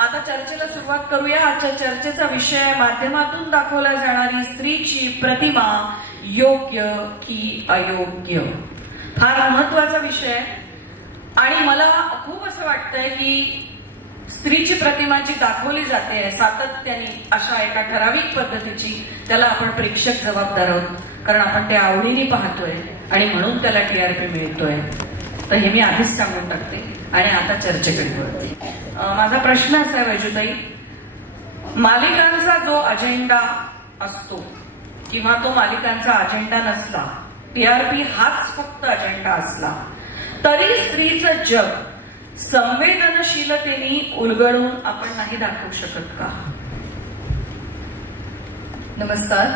आता चर्चेला सुरुवात करूया. आजच्या चर्चेचा विषय माध्यमातून दाखवल्या जाणारी स्त्रीची प्रतिमा योग्य की अयोग्य. फार महत्वाचा विषय आणि मला खूप असं वाटतंय की स्त्रीची प्रतिमा जी दाखवली जाते सातत्याने अशा एका ठराविक पद्धतीची, त्याला आपण प्रेक्षक जबाबदार आहोत, कारण आपण ते आवडीने पाहतोय आणि म्हणून त्याला टीआरपी मिळतोय. तर हे मी आधीच सांगून टाकते आणि आता चर्चेकडे वळते. माझा प्रश्न असा आहे वैजुताई, मालिकांचा जो अजेंडा असतो किंवा तो मालिकांचा अजेंडा नसला, टीआरपी हाच फक्त अजेंडा असला, तरी स्त्रीचं जग संवेदनशीलतेने उलगडून आपण नाही दाखवू शकत का? नमस्कार.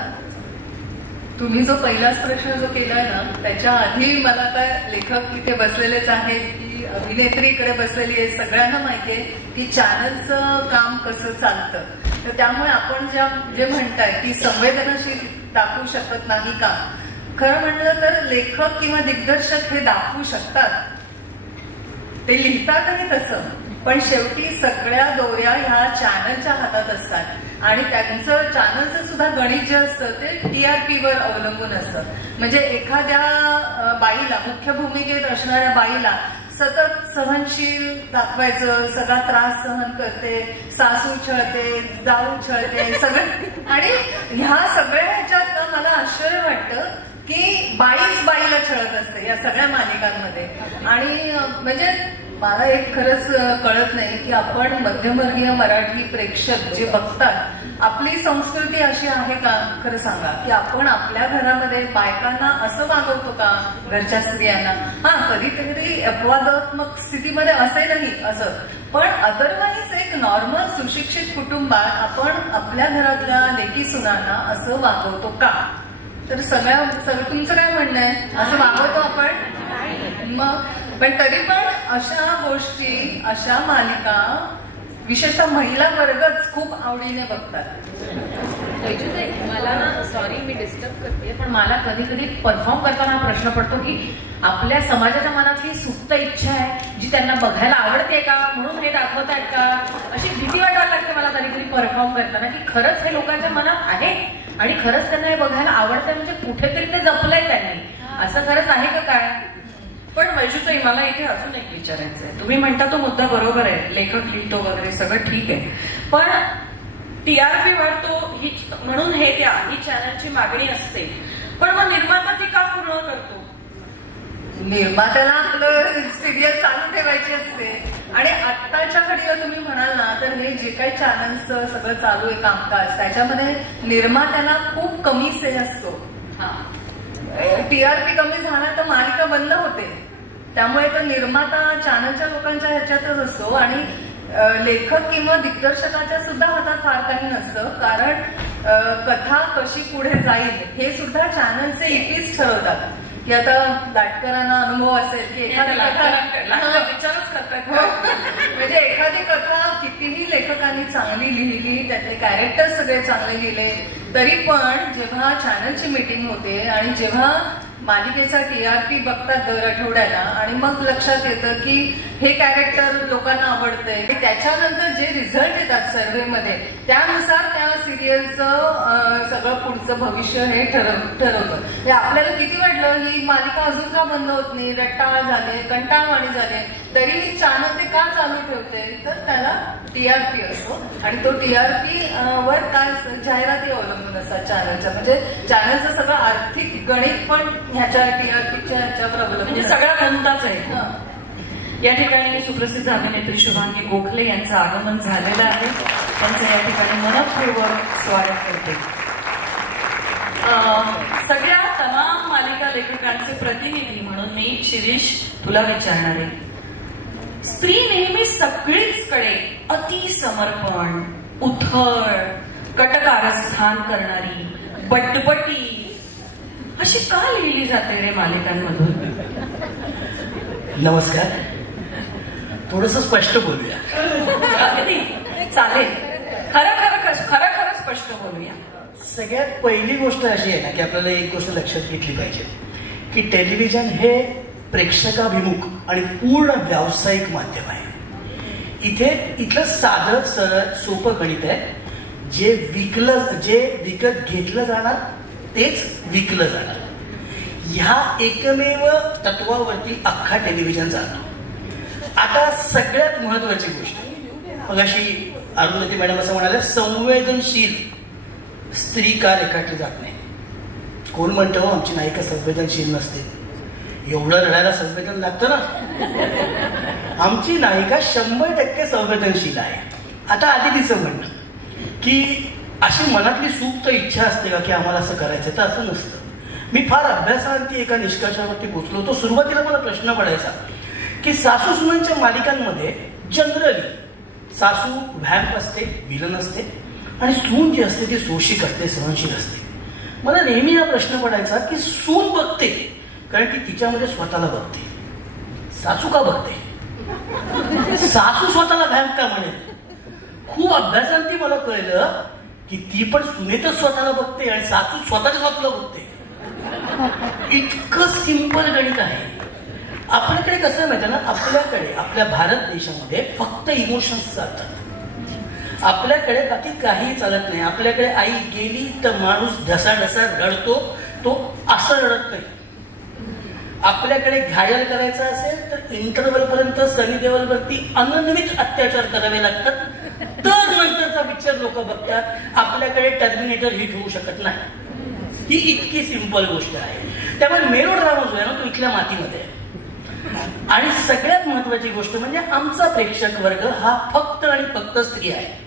तुम्ही जो पहिलाच प्रश्न जो केलाय ना, त्याच्या आधी मला काय लेखक इथे बसलेलेच आहेत की अभिनेत्री इकडे खरबसलेली आहे. सगळ्यांना माहितीये की चॅनलचं काम कसं चालतं. तर त्यामुळे आपण जे म्हणताय की संवेदनशील दाखवू शकत नाही का, खरं म्हटलं तर लेखक किंवा दिग्दर्शक हे दाखवू शकतात, ते लिहितातही तसं, पण शेवटी सगळ्या दोऱ्या ह्या चॅनलच्या हातात असतात आणि त्यांचं चॅनलचं सुद्धा गणित जे असतं ते टीआरपीवर अवलंबून असतं. म्हणजे एखाद्या बाईला, मुख्य भूमिकेत असणाऱ्या बाईला सतत सहनशील दाखवायचं, सगळा त्रास सहन करते, सासू छळते, जाऊ छळते, सगळं. आणि ह्या सगळ्या ह्याच्यात मला आश्चर्य वाटतं की बाईच बाईला छळत असते या सगळ्या मालिकांमध्ये. आणि म्हणजे मला एक खरंच कळत नाही की आपण मध्यमवर्गीय मराठी प्रेक्षक जे बघतात, आपली संस्कृती अशी आहे का? खरं सांगा की आपण आपल्या घरामध्ये बायकांना असं वागवतो का, घरच्या स्त्रियांना? हा, कधीतरी अपवादात्मक स्थितीमध्ये असेलही असं, पण अदरवाईज एक नॉर्मल सुशिक्षित कुटुंबात आपण आपल्या घरातल्या लेकी सुनांना असं वागवतो का? तर सगळं तुमचं काय म्हणणं आहे? असं वागवतो आपण? मग पण तरी पण अशा गोष्टी, अशा मालिका विशेषतः महिला वर्गच खूप आवडीने बघतात. मला ना, सॉरी मी डिस्टर्ब करते, पण मला कधी कधी परफॉर्म करताना प्रश्न पडतो की आपल्या समाजाच्या मनातली सुप्त इच्छा आहे जी त्यांना बघायला आवडते का, म्हणून हे दाखवतायत का, अशी भीती वाटायला लागते मला कधी कधी परफॉर्म करताना की खरंच हे लोकांच्या मनात आहे आणि खरंच त्यांना हे बघायला आवडतंय, म्हणजे कुठेतरी ते जपलंय त्यांनी, असं खरंच आहे का काय? पण वैजुताई, मला इथे अजून एक विचारायचं आहे. तुम्ही म्हणता तो मुद्दा बरोबर आहे, लेखक लिहितो वगैरे सगळं ठीक आहे, पण टीआरपी वाढतो म्हणून ही चॅनलची मागणी असते, पण मग निर्माता ती का पूर्ण करतो? निर्मात्याला आपलं सिरियल चालू ठेवायची असते. आणि आत्ताच्या घडीला तुम्ही म्हणाल ना, तर हे जे काही चॅनलचं सगळं चालू आहे कामकाज, त्याच्यामध्ये निर्मात्याला खूप कमी से असतो. टीआरपी कमी झाला तर मालिका बंद होते. त्यामुळे तर निर्माता चॅनलच्या लोकांच्या ह्याच्यातच असतो आणि लेखक किंवा दिग्दर्शकाच्या सुद्धा हातात फार काही नसतं, कारण कथा कशी पुढे जाईल हे सुद्धा चॅनलचे ईपीच ठरवतात. की आता लाटकरांना अनुभव असेल की एखादी कथा विचारच करतात, म्हणजे एखादी कथा कितीही लेखकांनी चांगली लिहिली, त्यातले कॅरेक्टर सगळे चांगले लिहिले, तरी पण जेव्हा चॅनलची मीटिंग होते आणि जेव्हा मालिकेचा टीआरपी बघतात दर आठवड्याला आणि मग लक्षात येतं की हे कॅरेक्टर लोकांना आवडतंय, त्याच्यानंतर जे रिझल्ट येतात सर्व्हेमध्ये त्यानुसार त्या सिरियलचं सगळं पुढचं भविष्य हे ठरवतं. आपल्याला किती वाटलं ही मालिका अजून का बंद होत नाही, रट्टाळ झाले, कंटाळवाणी झाले, तरी चॅनल ते का चालू ठेवते? तर त्याला टीआरपी असतो आणि तो टीआरपी वर काय जाहिराती अवलंबून असतात चॅनलच्या. म्हणजे चॅनलचं सगळं आर्थिक गणित पण ह्याच्या टीआरपीच्या ह्याच्यावर अवलंबून, म्हणजे सगळा गणितच आहे. या ठिकाणी सुप्रसिद्ध अभिनेत्री शुभांगी गोखले यांचं आगमन झालेलं आहे. त्यांचं या ठिकाणी मनपूर्वक स्वागत करते. सगळ्या तमाम मालिका लेखकांचे प्रतिनिधी म्हणून मी शिरीष तुला विचारणार आहे, स्त्री नेहमी सगळीच कडे अति समर्पण, उथळ, कटकारस्थान करणारी, बटबटी अशी का लिहिली जाते रे मालिकांमधून? नमस्कार. थोडंसं स्पष्ट बोलूया. अगदी चालेल, खरं स्पष्ट बोलूया. सगळ्यात पहिली गोष्ट अशी आहे ना की आपल्याला एक गोष्ट लक्षात घेतली पाहिजे की टेलिव्हिजन हे प्रेक्षकाभिमुख आणि पूर्ण व्यावसायिक माध्यम आहे. इथलं साधं सरळ सोपं गणित आहे. जे विकत घेतलं जाणार तेच विकलं जाणार, ह्या एकमेव तत्वावरती अख्खा टेलिव्हिजन चालतो. आता सगळ्यात महत्वाची गोष्ट, मगाशी अरुंधती मॅडम असं म्हणाले, संवेदनशील स्त्री का रेखाटली जात नाही. कोण म्हणतो आमची नायिका संवेदनशील नसते? एवढं रडायला संवेदन लागतं ना. आमची नायिका 100% संवेदनशील आहे. आता आधी तिचं म्हणणं की अशी मनातली सुप्त इच्छा असते का की आम्हाला असं करायचं, तर असं नसतं. मी फार अभ्यासावरती एका निष्कर्षावरती पोचलो होतो. सुरुवातीला मला प्रश्न पडायचा की सासू सुनांच्या मालिकांमध्ये जनरली सासू व्हॅम्प असते, विलन असते, आणि सून जी असते ती शोषिक असते, सहनशील असते. मला नेहमी हा प्रश्न पडायचा की सून बघते कारण की तिच्यामध्ये स्वतःला बघते, सासू का बघते? सासू स्वतःला व्हॅम्प का म्हणेल? खूप अभ्यासांती मला कळलं की ती पण सुनेतच स्वतःला बघते आणि सासू स्वतःला बघते. इतकं सिंपल गणित आहे. आपल्याकडे कसं माहिती ना, आपल्याकडे आपल्या भारत देशामध्ये फक्त इमोशन्स चालतात. आपल्याकडे बाकी काही चालत नाही. आपल्याकडे आई गेली तर माणूस ढसाढसा रडतो, तो असं रडत नाही. आपल्याकडे घायल करायचा असेल तर इंटरव्हल पर्यंत सनी देओलवरती अनन्वित अत्याचार करावे लागतात, तर नंतरचा पिक्चर लोक बघतात. आपल्याकडे टर्मिनेटर हिट होऊ शकत नाही. ही इतकी सिंपल गोष्ट आहे. त्यामुळे मेलोड्रामा जो आहे ना, तो इथल्या मातीमध्ये आहे. आणि सगळ्यात महत्वाची गोष्ट म्हणजे आमचा प्रेक्षक वर्ग हा फक्त आणि फक्त स्त्री आहे.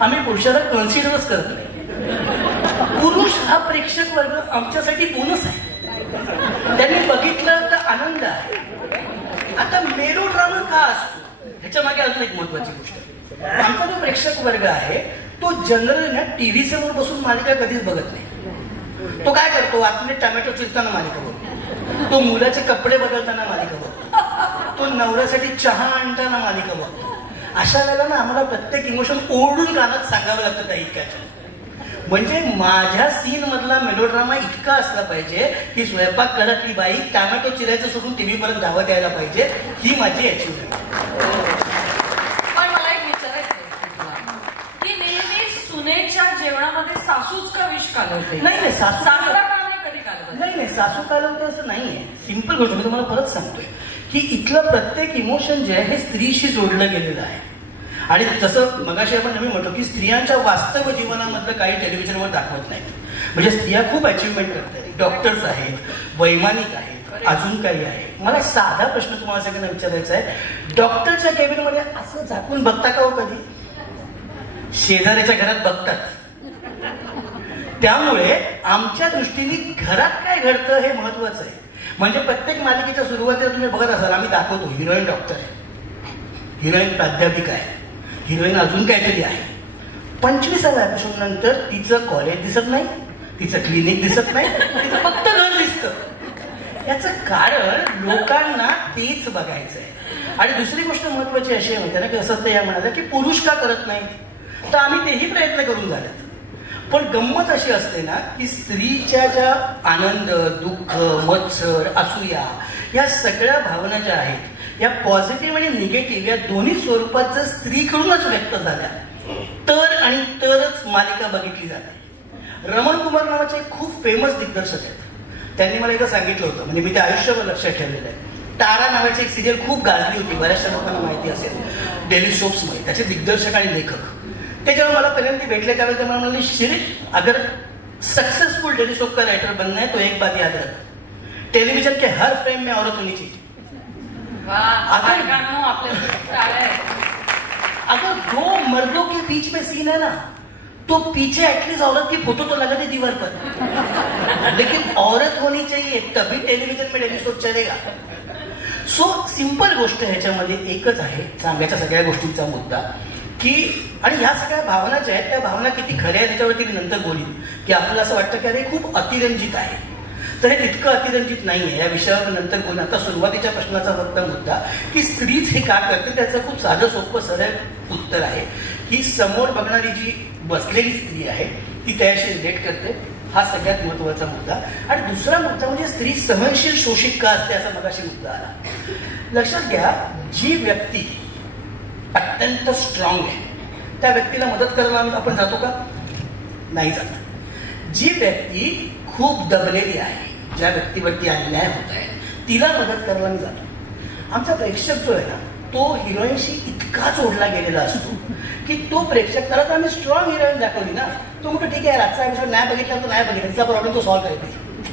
आम्ही पुरुषाला कन्सिडरच करत नाही. पुरुष हा प्रेक्षक वर्ग आमच्यासाठी बोनस आहे. त्यांनी बघितलं तर आनंद आहे. आता मेलोड्रामा का असतो ह्याच्या मागे अजून एक महत्वाची गोष्ट. आमचा जो प्रेक्षक वर्ग आहे तो जनरली ना टीव्ही समोर बसून मालिका कधीच बघत नाही. तो काय करतो, आतमध्ये टोमॅटो चिरताना मालिका बघतो, तो मुलाचे कपडे बदलताना मालिका बघतो, तो नवऱ्यासाठी चहा आणताना मालिका बघतो. अशा वेळेला ना आम्हाला प्रत्येक इमोशन ओढून कानात सांगावं लागतं त्या इतक्याच्या. म्हणजे माझ्या सीन मधला मेलोड्रामा इतका असला पाहिजे की स्वयंपाक करतली बाई टोमॅटो चिरायचं सोडून टीव्ही पर्यंत धावत यायला पाहिजे. ही माझी अचिव्हमेंट. पण मला एक विचारायचं की नेहमी सुनेच्या जेवणामध्ये सासूच का विष कालवते? नाही, सासू सासरा का नाही कधी कालवत? नाही, सासू कालवते असं नाहीये. सिंपल गोष्ट मी तुम्हाला परत सांगतोय की इथलं प्रत्येक इमोशन जे आहे हे स्त्रीशी जोडलं गेलेलं आहे. आणि जसं मगाशी आपण नेहमी म्हणतो की स्त्रियांच्या वास्तव जीवनामधलं काही टेलिव्हिजनवर दाखवत नाही. म्हणजे स्त्रिया खूप अचिव्हमेंट करतात, डॉक्टर्स आहेत, वैमानिक आहेत, अजून काही आहे. मला साधा प्रश्न तुम्हाला सगळ्यांना विचारायचा आहे, डॉक्टरच्या केबिनमध्ये असं झाकून बघता का हो कधी? शेजाऱ्याच्या घरात बघतात. त्यामुळे आमच्या दृष्टीने घरात काय घडतं हे महत्वाचं आहे. म्हणजे प्रत्येक मालिकेच्या सुरुवातीला तुम्ही बघत असाल आम्ही दाखवतो हिरोईन डॉक्टर आहे, हिरोईन प्राध्यापिका आहे, हिरोईन अजून काहीतरी आहे. 25व्या एपिसोड नंतर तिचं कॉलेज दिसत नाही, तिचं क्लिनिक दिसत नाही, तिचं फक्त घर दिसतं. याचं कारण लोकांना तेच बघायचं आहे. आणि दुसरी गोष्ट महत्वाची अशी आहे ना की असं ते या म्हणाल्या की पुरुष का करत नाही, तर आम्ही तेही प्रयत्न करून झालेत. पण गंमत अशी असते ना की स्त्रीच्या ज्या आनंद, दुःख, मत्सर, असूया या सगळ्या भावना ज्या आहेत या पॉझिटिव्ह आणि निगेटिव्ह या दोन्ही स्वरूपात जर स्त्रीकडूनच व्यक्त झाल्या तर आणि तरच मालिका बघितली जाते. रमण कुमार नावाचे एक खूप फेमस दिग्दर्शक आहेत. त्यांनी मला एकदा सांगितलं होतं, म्हणजे मी ते आयुष्यभर लक्षात ठेवलेलं आहे. तारा नावाची एक सिरियल खूप गाजली होती, बऱ्याचशा लोकांना माहिती असेल, डेली सोप्स मध्ये. त्याचे दिग्दर्शक आणि लेखक ते जेव्हा मला पहिल्यांदा भेटले त्यावेळेस ते मला म्हणाले, शिरीष अगर सक्सेसफुल डेली सोप का राइटर बनना है तो एक बात याद रख, टेलीविजन के हर फ्रेम में औरत होनी चाहिए. अगर दो मर्दों के बीच में सीन है ना तो पीछे एटलीस्ट औरत की फोटो तो लगा दे दीवार पर, लेकिन औरत होनी चाहिए तभी टेलीविजन में डेली सोप चलेगा. सो सिंपल गोष्ट ह्याच्यामध्ये एकच आहे सांगायच्या सगळ्या गोष्टींचा मुद्दा की, आणि ह्या सगळ्या भावना ज्या आहेत त्या भावना किती खऱ्या आहेत त्याच्यावरती मी नंतर बोलीन. की आपल्याला असं वाटतं की अरे खूप अतिरंजित आहे, तर हे तितकं अतिरंजित नाहीये. या विषयावर नंतर बोलून आता सुरुवातीच्या प्रश्नाचा फक्त मुद्दा की स्त्रीच हे का करते त्याचं खूप साधं सोपं सरळ उत्तर आहे की समोर बघणारी जी बसलेली स्त्री आहे ती त्याशी रिलेट करते. हा सगळ्यात महत्वाचा मुद्दा. आणि दुसरा मुद्दा म्हणजे स्त्री सहनशील शोषित का असते असा मगाशी मुद्दा आला. लक्षात घ्या, जी व्यक्ती अत्यंत स्ट्रॉंग आहे, त्या व्यक्तीला मदत करायला आपण जातो का? नाही जात. जी व्यक्ती खूप दबलेली आहे, ज्या व्यक्तीवरती अन्याय होत आहे, तिला मदत करायला मी जातो. आमचा प्रेक्षक जो आहे ना, तो हिरोईनशी इतका जोडला गेलेला असतो की तो प्रेक्षक त्याला तर आम्ही स्ट्रॉंग हिरोईन दाखवली ना, तो म्हणतो ठीक आहे, आजचा एपिसोड नाही बघितला तर नाही बघितला, तिचा प्रॉब्लेम तो सॉल्व्ह करते,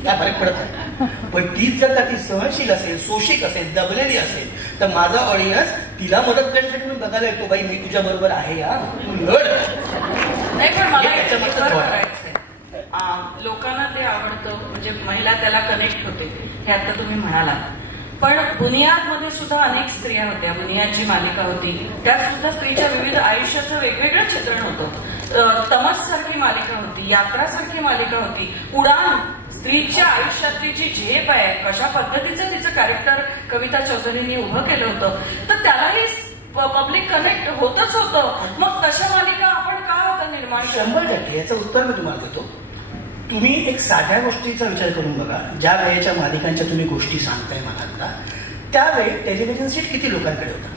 काय फरक पडत नाही. पण तीच जर का ती सहनशील असेल, सोशिक असेल, दबलेली असेल, तर माझा ऑडियन्स तिला मदत करण्यासाठी मी बघायला येतो, बाई मी तुझ्या बरोबर आहे या, तू लढ. नाही, पण मला याच्यामध्ये करायचंय, लोकांना ते आवडतं, म्हणजे महिला त्याला कनेक्ट होते, हे आता तुम्ही म्हणाला. पण बुनियादमध्ये सुद्धा अनेक स्त्रिया होत्या, बुनियाद जी मालिका होती त्यात सुद्धा स्त्रीच्या विविध आयुष्याचं वेगवेगळं चित्रण होतं. तमस सारखी मालिका होती, यात्रा सारखी मालिका होती, उडान स्त्रीच्या आयुष्यातली जी झेप आहे, कशा पद्धतीचं तिचं कॅरेक्टर कविता चौधरींनी उभं केलं होतं, तर त्यालाही पब्लिक कनेक्ट होतच होतं. मग तशा मालिका आपण का आता निर्माण 100%. याचं उत्तर मी तुम्हाला देतो. तुम्ही एक साध्या गोष्टीचा विचार करून बघा, ज्या वेळेच्या मालिकांच्या तुम्ही गोष्टी सांगताय मला आता, त्यावेळी टेलिव्हिजन सेट किती लोकांकडे होता?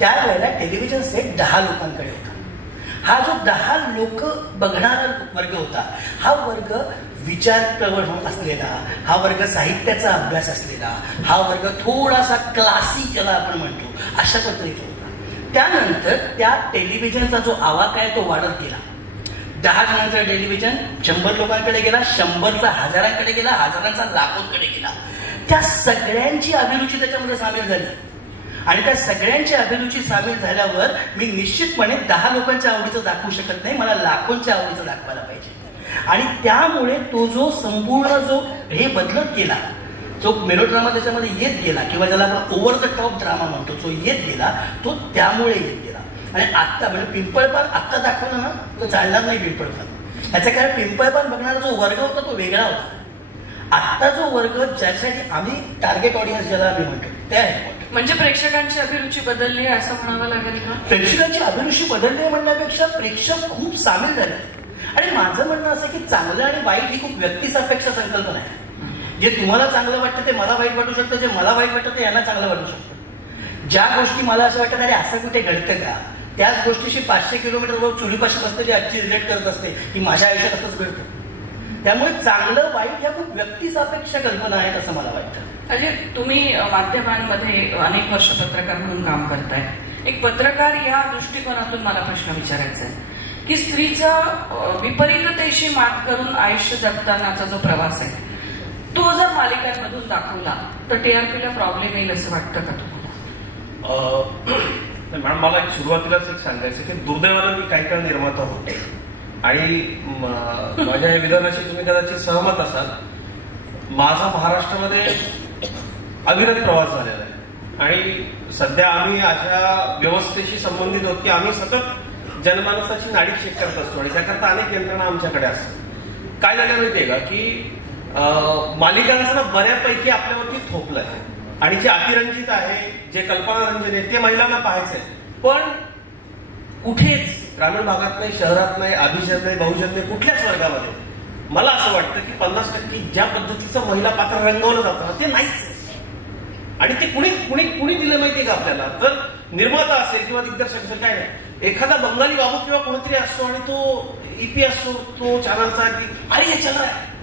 त्यावेळेला टेलिव्हिजन सेट 10 लोकांकडे होता. हा जो 10 लोक बघणारा वर्ग होता, हा वर्ग विचार प्रवण असलेला, हा वर्ग साहित्याचा अभ्यास असलेला, हा वर्ग थोडासा क्लासिक ज्याला आपण म्हणतो अशा पद्धतीचा होता. त्यानंतर त्या टेलिव्हिजनचा जो आवाका आहे तो वाढत गेला. 10 जणांचा टेलिव्हिजन 100 लोकांकडे गेला, 100चा हजारांकडे गेला, हजारांचा लाखोंकडे गेला. त्या सगळ्यांची अभिरुची त्याच्यामध्ये सामील झाली आणि त्या सगळ्यांची अभिरुची सामील झाल्यावर मी निश्चितपणे 10 लोकांच्या आवडीचं दाखवू शकत नाही, मला लाखोंच्या आवडीचं दाखवायला पाहिजे. आणि त्यामुळे तो जो संपूर्ण जो हे बदलत गेला, जो मेलोड्रामा त्याच्यामध्ये येत गेला, किंवा ज्याला आपण ओव्हर द टॉप ड्रामा म्हणतो, जो येत गेला तो त्यामुळे येत गेला. आणि आत्ता म्हणजे पिंपळपान आत्ता दाखवलं ना तर चालणार नाही पिंपळपान. याचं कारण पिंपळपान बघणारा जो वर्ग होता तो वेगळा होता. आत्ता जो वर्ग ज्यासाठी आम्ही टार्गेट ऑडियन्स ज्याला आम्ही म्हणतो त्या आहे. म्हणजे प्रेक्षकांची अभिरुची बदलली आहे असं म्हणावं लागेल का? प्रेक्षकांची अभिरुची बदलली म्हणण्यापेक्षा प्रेक्षक खूप सामील झाले. आणि माझं म्हणणं असं की चांगलं आणि वाईट ही खूप व्यक्तिसापेक्ष संकल्पना आहे. जे तुम्हाला चांगलं वाटतं ते मला वाईट वाटू शकतं, जे मला वाईट वाटतं ते यांना चांगलं वाटू शकतं. ज्या गोष्टी मला असं वाटतं अरे असं कुठे घडतं का, त्याच गोष्टीशी 500 किलोमीटर रोज चुलीपाशी बसते जे आजची रिलेट करत असते की माझ्या आयुष्यात असंच घडतं. त्यामुळे चांगलं वाईट या खूप व्यक्तिसापेक्ष कल्पना आहेत असं मला वाटतं. म्हणजे तुम्ही माध्यमांमध्ये अनेक वर्ष पत्रकार म्हणून काम करताय, एक पत्रकार या दृष्टिकोनातून मला प्रश्न विचारायचा आहे की स्त्रीचा विपरीततेशी मात करून आयुष्य जगतानाचा जो प्रवास आहे तो जर मालिकांमधून दाखवला तर टीआरपीला प्रॉब्लेम येईल असं वाटतं का तुम्हाला? मॅडम, मला एक सुरुवातीलाच एक सांगायचं की दुर्दैवानं मी काही काळ निर्माता होते आणि माझ्या या विधानाशी तुम्ही कदाचित सहमत असाल. माझा महाराष्ट्रामध्ये अविरत प्रवास झालेला आहे आणि सध्या आम्ही अशा व्यवस्थेशी संबंधित आहोत की आम्ही सतत जनमानसाची नाडी चेक करत असतो आणि त्याकरता अनेक यंत्रणा आमच्याकडे असतात. काय झालं माहितीये का की मालिकांचा बऱ्यापैकी आपल्यावरती थोपलं आहे आणि जे अतिरंजित आहे, जे कल्पनारंजन आहे ते महिलांना पाहायचंय. पण कुठेच ग्रामीण भागात नाही, शहरात नाही, अभिजन नाही, बहुजन नाही, कुठल्याच वर्गामध्ये मला असं वाटतं की 50% ज्या पद्धतीचं महिला पात्र रंगवलं जातं ते नाहीच. आणि ते कुणी दिलं माहितीये का आपल्याला? तर निर्माता असेल किंवा दिग्दर्शक असेल, काय नाही, एखादा बंगाली बाबू किंवा कोणीतरी असतो आणि तो ईपी असतो तो चॅनलचा की अरे हे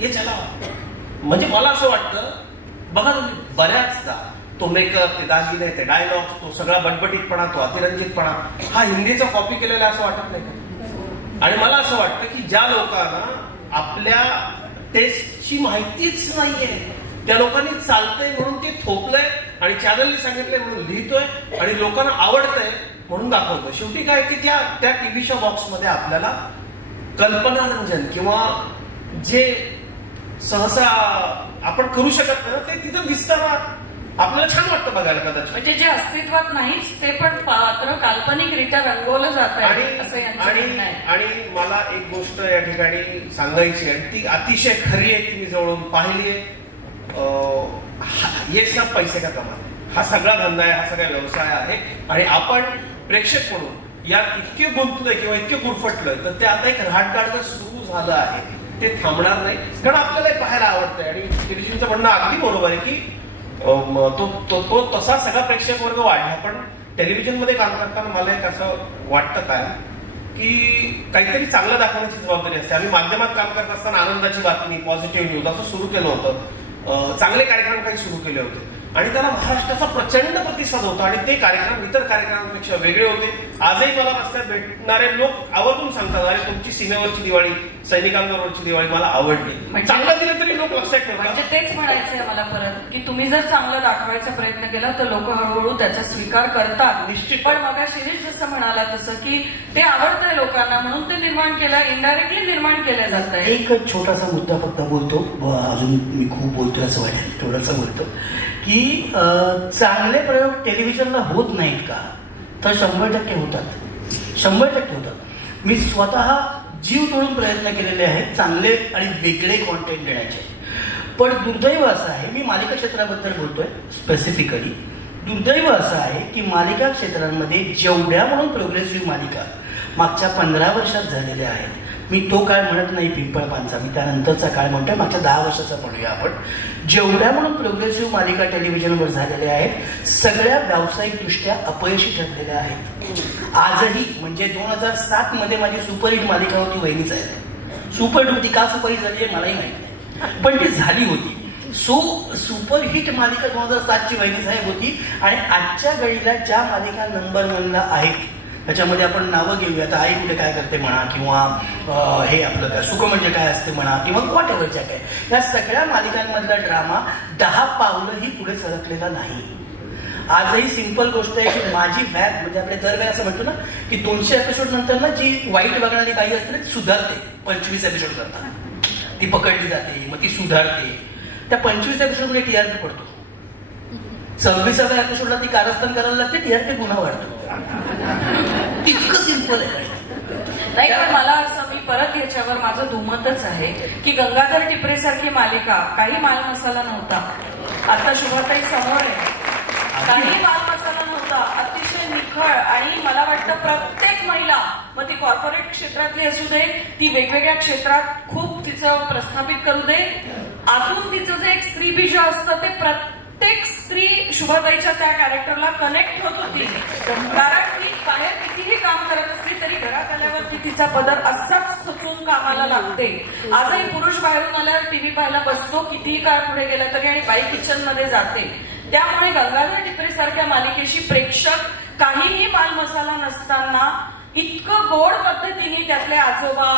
चला. म्हणजे मला असं वाटतं बघा तुम्ही बऱ्याचदा तो मेकअप, ते दागिने, ते डायलॉग, तो सगळा बटबटीतपणा, तो अतिरंजितपणा हा हिंदीचा कॉपी केलेला असं वाटत नाही का? आणि मला असं वाटतं की ज्या लोकांना आपल्या टेस्टची माहितीच नाहीये त्या लोकांनी चालतंय म्हणून ते थोपलंय आणि चॅनलने सांगितलंय म्हणून लिहितोय आणि लोकांना आवडतंय म्हणून दाखवतोय. शेवटी काय की त्या टीव्हीच्या बॉक्समध्ये आपल्याला कल्पनारंजन किंवा जे सहसा आपण करू शकत नाही ते तिथं दिसताना आपल्याला छान वाटतं बघायला कदाचित. म्हणजे जे अस्तित्वात नाहीच ते पण पात्र काल्पनिकरित्या रंगवलं जात आहे. आणि मला एक गोष्ट या ठिकाणी सांगायची आणि ती अतिशय खरी आहे, ती मी जवळून पाहिली आहे. ये सब पैसे का कमाल हा सगळा धंदा आहे, हा सगळा व्यवसाय आहे आणि आपण प्रेक्षक म्हणून यात इतके गुंतलोय किंवा इतके गुरफटलोय तर ते आता एक रहाटगाड सुरू झालं आहे, ते थांबणार नाही. कारण आपल्याला पाहायला आवडतंय आणि गिरीजींचं म्हणणं अगदी बरोबर आहे की तो तसा सगळा प्रेक्षक वर्ग वाढला पण टेलिव्हिजनमध्ये काम करताना मला एक असं वाटतं काय की काहीतरी चांगलं दाखवण्याची जबाबदारी असते. आम्ही माध्यमात काम करत असताना आनंदाची बातमी, पॉझिटिव्ह न्यूज असं सुरू केलं होतं. चांगले कार्यक्रम काही सुरू केले होते आणि त्याला महाराष्ट्राचा प्रचंड प्रतिसाद होता आणि ते कार्यक्रम इतर कार्यक्रमांपेक्षा वेगळे होते. आजही मला रस्त्यात भेटणारे लोक आवर्जून सांगतात, अरे तुमची सीमेवरची दिवाळी, सैनिकांबरोबरची दिवाळी मला आवडली. चांगलं दिलं तरी लोक लक्षात ठेवतात. म्हणजे तेच म्हणायचंय मला परत की तुम्ही जर चांगलं दाखवायचा प्रयत्न केला तर लोक हळूहळू त्याचा स्वीकार करतात. निश्चित. पण मग शिरीष जसं म्हणाला तसं की ते आवडतंय लोकांना म्हणून ते निर्माण केलं, इनडायरेक्टली निर्माण केलं जात आहे. एक छोटासा मुद्दा फक्त बोलतो, अजून मी खूप बोलतोय असं वाटेल, थोडासा बोलतो की चांगले प्रयोग टेलिव्हिजनला होत नाहीत का, तर 100% होतात, 100% होतात. मी स्वतः जीव तोडून प्रयत्न केलेले आहेत चांगले आणि वेगळे कॉन्टेंट देण्याचे. पण दुर्दैव असं आहे, मी मालिका क्षेत्राबद्दल बोलतोय स्पेसिफिकली, दुर्दैव असं आहे की मालिका क्षेत्रांमध्ये जेवढ्या म्हणून प्रोग्रेसिव्ह मालिका मागच्या 15 वर्षात झालेल्या आहेत, मी तो काळ म्हणत नाही पिंपळपानचा, मी त्यानंतरचा काळ म्हणतोय, मागच्या 10 वर्षाचा म्हणूया आपण, जेवढ्या म्हणून प्रोग्रेसिव्ह मालिका टेलिव्हिजनवर झालेल्या आहेत सगळ्या व्यावसायिकदृष्ट्या अपयशी ठरलेल्या आहेत. आजही म्हणजे 2007 मध्ये माझी सुपरहिट मालिका होती वहिनीच आहे. सुपरहिट होती, का सुपरहिट झाली आहे मलाही माहिती नाही, पण ती झाली होती. सुपरहिट मालिका 2007 ची वहिनी साहेब होती. आणि आजच्या घडीला ज्या मालिका नंबर 1ला आहेत त्याच्यामध्ये आपण नावं घेऊया, आता आई कुठे काय करते म्हणा, किंवा हे आपलं काय सुख म्हणजे काय असते म्हणा, किंवा वॉट एव्हरच्या काय, या सगळ्या मालिकांमधला ड्रामा 10 पावलंही पुढे सरकलेला नाही. आजही सिंपल गोष्ट आहे की माझी व्हॅब म्हणजे आपल्या दरवेळी असं म्हणतो ना की 200 एपिसोड नंतर ना जी वाईट बघणारी बाई असते ती सुधारते. 25 एपिसोड करताना ती पकडली जाते, मग ती सुधारते. त्या 25 एपिसोडमध्ये टीआरपी पडतो, 26व्या एपिसोडला ती कारस्थान करायला लागते, टीआरपी गुन्हा वाढतो. इतकं सिंपल आहे. नाही पण मला असं, मी परत ह्याच्यावर माझं दुमतच आहे की गंगाधर टिपरेसारखी मालिका काही माल मसाला नव्हता, आता शुभाताई समोर आहे, काही माल मसाला नव्हता, अतिशय निखळ. आणि मला वाटतं प्रत्येक महिला, मग ती कॉर्पोरेट क्षेत्रातली असू दे, ती वेगवेगळ्या क्षेत्रात खूप तिचं प्रस्थापित करू दे, आतून तिचं जे एक स्त्रीबीज असतं ते प्रत्येक स्त्री शुभाताईच्या त्या कॅरेक्टरला कनेक्ट होत होती. कारण ती बाहेर कितीही काम करत असली तरी घरात आल्यावर ती तिचा पदर असाच खचून कामाला लागते. आजही पुरुष बाहेरून आल्यावर टीव्ही पाहायला बसतो, कितीही काळ पुढे गेला तरी, आणि बाई किचन मध्ये जाते. त्यामुळे गंगाधर टिपरेसारख्या मालिकेशी प्रेक्षक काहीही माल मसाला नसताना इतकं गोड पद्धतीने त्यातले आजोबा,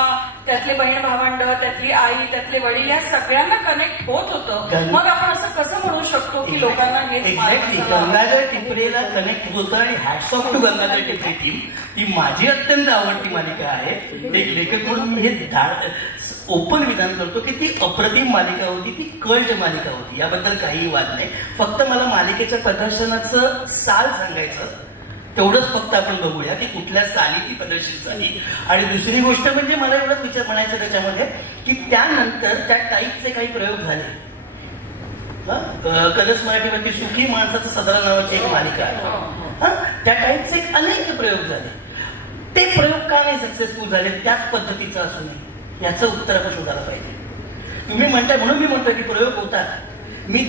त्यातले बहीण भावंड, त्यातली आई, त्यातले वडील या सगळ्यांना कनेक्ट होत होतं. मग आपण असं कसं म्हणू शकतो की लोकांना हे गंगाधर टिपरेला कनेक्ट होतं. आणि hats off to Gangadhar Tipre team, ती माझी अत्यंत आवडती मालिका आहे. एक लेखक म्हणून मी हे ओपन विधान करतो की ती अप्रतिम मालिका होती, ती कल्ट मालिका होती, याबद्दल काहीही वाद नाही. फक्त मला मालिकेच्या प्रदर्शनाचं साल सांगायचं, तेवढंच फक्त आपण बघूया की कुठल्या साली ती प्रदर्शित झाली. आणि दुसरी गोष्ट म्हणजे मला एवढंच विचार म्हणायचं त्याच्यामध्ये की त्यानंतर त्या टाईपचे काही प्रयोग झाले. कलर्स मराठीवरती सुखी माणसाचं सदरा नावाची एक मालिका आहे, त्या टाईपचे अनेक प्रयोग झाले. ते प्रयोग का नाही सक्सेसफुल झाले, त्याच पद्धतीचं असू नये, याचं उत्तर आपण शोधायला पाहिजे. तुम्ही म्हणताय म्हणून मी म्हणतोय की प्रयोग होतात. मी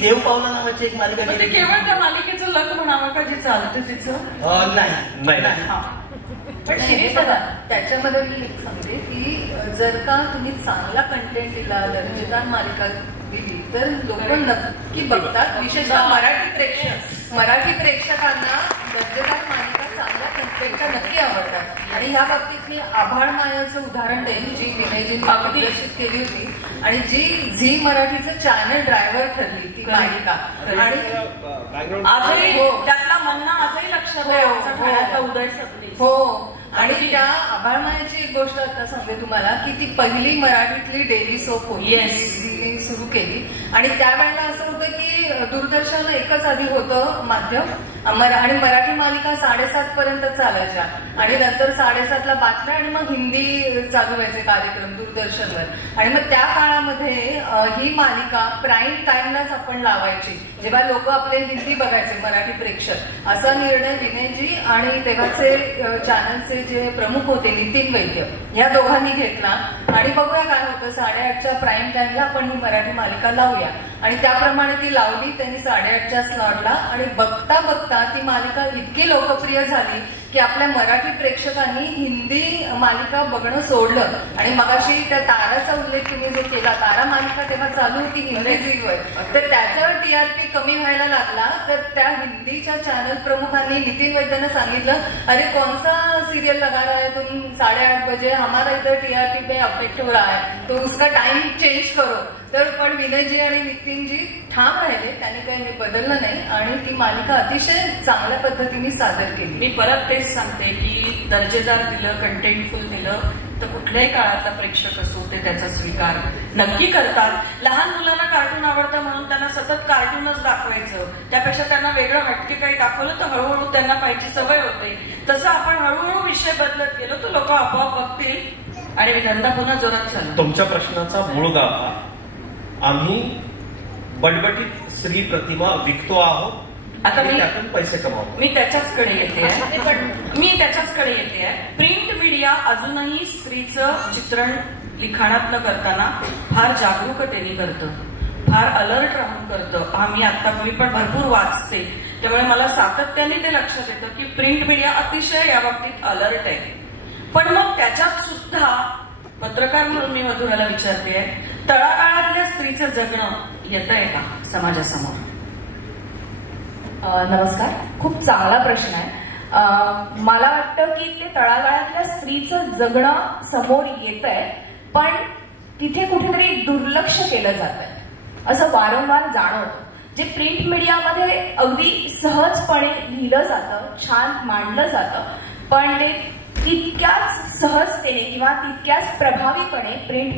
देव पावला नावाची एक मालिका केली. केवळ त्या मालिकेचं लक म्हणावं का जे चालतं तिचं? नाही. पण शिरीष दादा, त्याच्यामध्ये मी एक सांगते की जर का तुम्ही चांगला कंटेंट दिला, दर्जेदार मालिका दिली तर लोक नक्की बघतात. विशेषतः मराठी प्रेक्षकांना दर्जेदार मालिका चांगल्या कंटेंटच्या नक्की आवडतात. आणि ह्या बाबतीत मी आभाळ मायाचं उदाहरण देईन, जी विनयजींनी प्रदर्शित केली होती आणि जी झी मराठीचं चॅनल ड्रायव्हर ठरली ती मालिका. आणि आजही त्यातला मन्ना आजही लक्षात आहे, उदय सपली. हो. आणि त्या आभाळ मायाची एक गोष्ट आता सांगते तुम्हाला की ती पहिली मराठीतली डेली सोप होती, जी सुरू केली. आणि त्यावेळेला असं होतं की दूरदर्शन एकच आधी होतं माध्यम, आणि मराठी मालिका 7:30 पर्यंत चालायच्या. आणि नंतर 7:30ला बातम्या आणि मग हिंदी चालू व्हायचे कार्यक्रम दूरदर्शनवर. आणि मग त्या काळामध्ये ही मालिका प्राईम टाइमलाच आपण लावायची, जेव्हा लोक आपले हिंदी बघायचे, मराठी प्रेक्षक. असा निर्णय विनयजी आणि तेव्हाचे चॅनलचे जे प्रमुख होते नितीन वैद्य या दोघांनी घेतला. आणि बघूया काय होतं, 8:30च्या प्राईम टाइमला आपण ही मराठी मालिका लावूया. आणि त्याप्रमाणे ती लावली त्यांनी 8:30च्या स्लॉटला. आणि बघता बघता ती मालिका इतकी लोकप्रिय झाली की आपल्या मराठी प्रेक्षकांनी हिंदी मालिका बघणं सोडलं. आणि मगाशी त्या ताराचा उल्लेख तुम्ही जो केला, तारा मालिका तेव्हा चालू होती हिंदी झीवर, तर त्याच्यावर टीआरपी कमी व्हायला लागला. तर त्या हिंदीच्या चॅनल प्रमुखांनी नितीन वैद्यनं सांगितलं, अरे कौन सा सीरियल लगा रहा है तुम 8:30 बजे, हमारा इधर टीआरपी पे अफेक्ट हो रहा है, तो उसका टाइम चेंज करो. तर पण विनयजी आणि नितीनजी ठाम राहिले, त्यांनी काही बदललं नाही आणि ती मालिका अतिशय चांगल्या पद्धतीने सादर केली. मी परत तेच सांगते की दर्जेदार दिलं, कंटेंटफुल दिलं तर कुठल्याही काळातला प्रेक्षक असो ते त्याचा स्वीकार नक्की करतात. लहान मुलांना कार्टून आवडतं म्हणून त्यांना सतत कार्टूनच दाखवायचं, त्यापेक्षा त्यांना वेगळं हटके काही दाखवलं तर हळूहळू त्यांना पाहिजे सवय होते. तसं आपण हळूहळू विषय बदलत गेलो तर लोक आपोआप बघतील आणि धंदा पुन्हा जोरात चालू. तुमच्या प्रश्नाचा मूळ गाभा, आम्ही बटबटीत स्त्री प्रतिमा विकतो आहोत, आता मी त्यातून पैसे कमावतो. मी त्याच्याचकडे येते. प्रिंट मीडिया अजूनही स्त्रीचं चित्रण लिखाणात न करताना फार जागरूकतेने करतं, फार अलर्ट राहून करतं. मी पण भरपूर वाचते, त्यामुळे मला सातत्याने ते लक्षात येतं की प्रिंट मीडिया अतिशय या बाबतीत अलर्ट आहे. पण मग त्याच्यात सुद्धा पत्रकार म्हणून मी मधुराला विचारते, तळागाळातल्या स्त्रीचं जगणं येतंय का समाजासमोर? नमस्कार, खूप चांगला प्रश्न आहे. मला वाटतं की ते तळागाळातल्या स्त्रीचं जगणं समोर येतंय, पण तिथे कुठेतरी दुर्लक्ष केलं जातंय असं वारंवार जाणवतं. जे प्रिंट मीडियामध्ये अगदी सहजपणे लिहिलं जातं, छान मांडलं जातं, पण ते तितक्याच सहजतेने किंवा तितक्याच प्रभावीपणे प्रिंट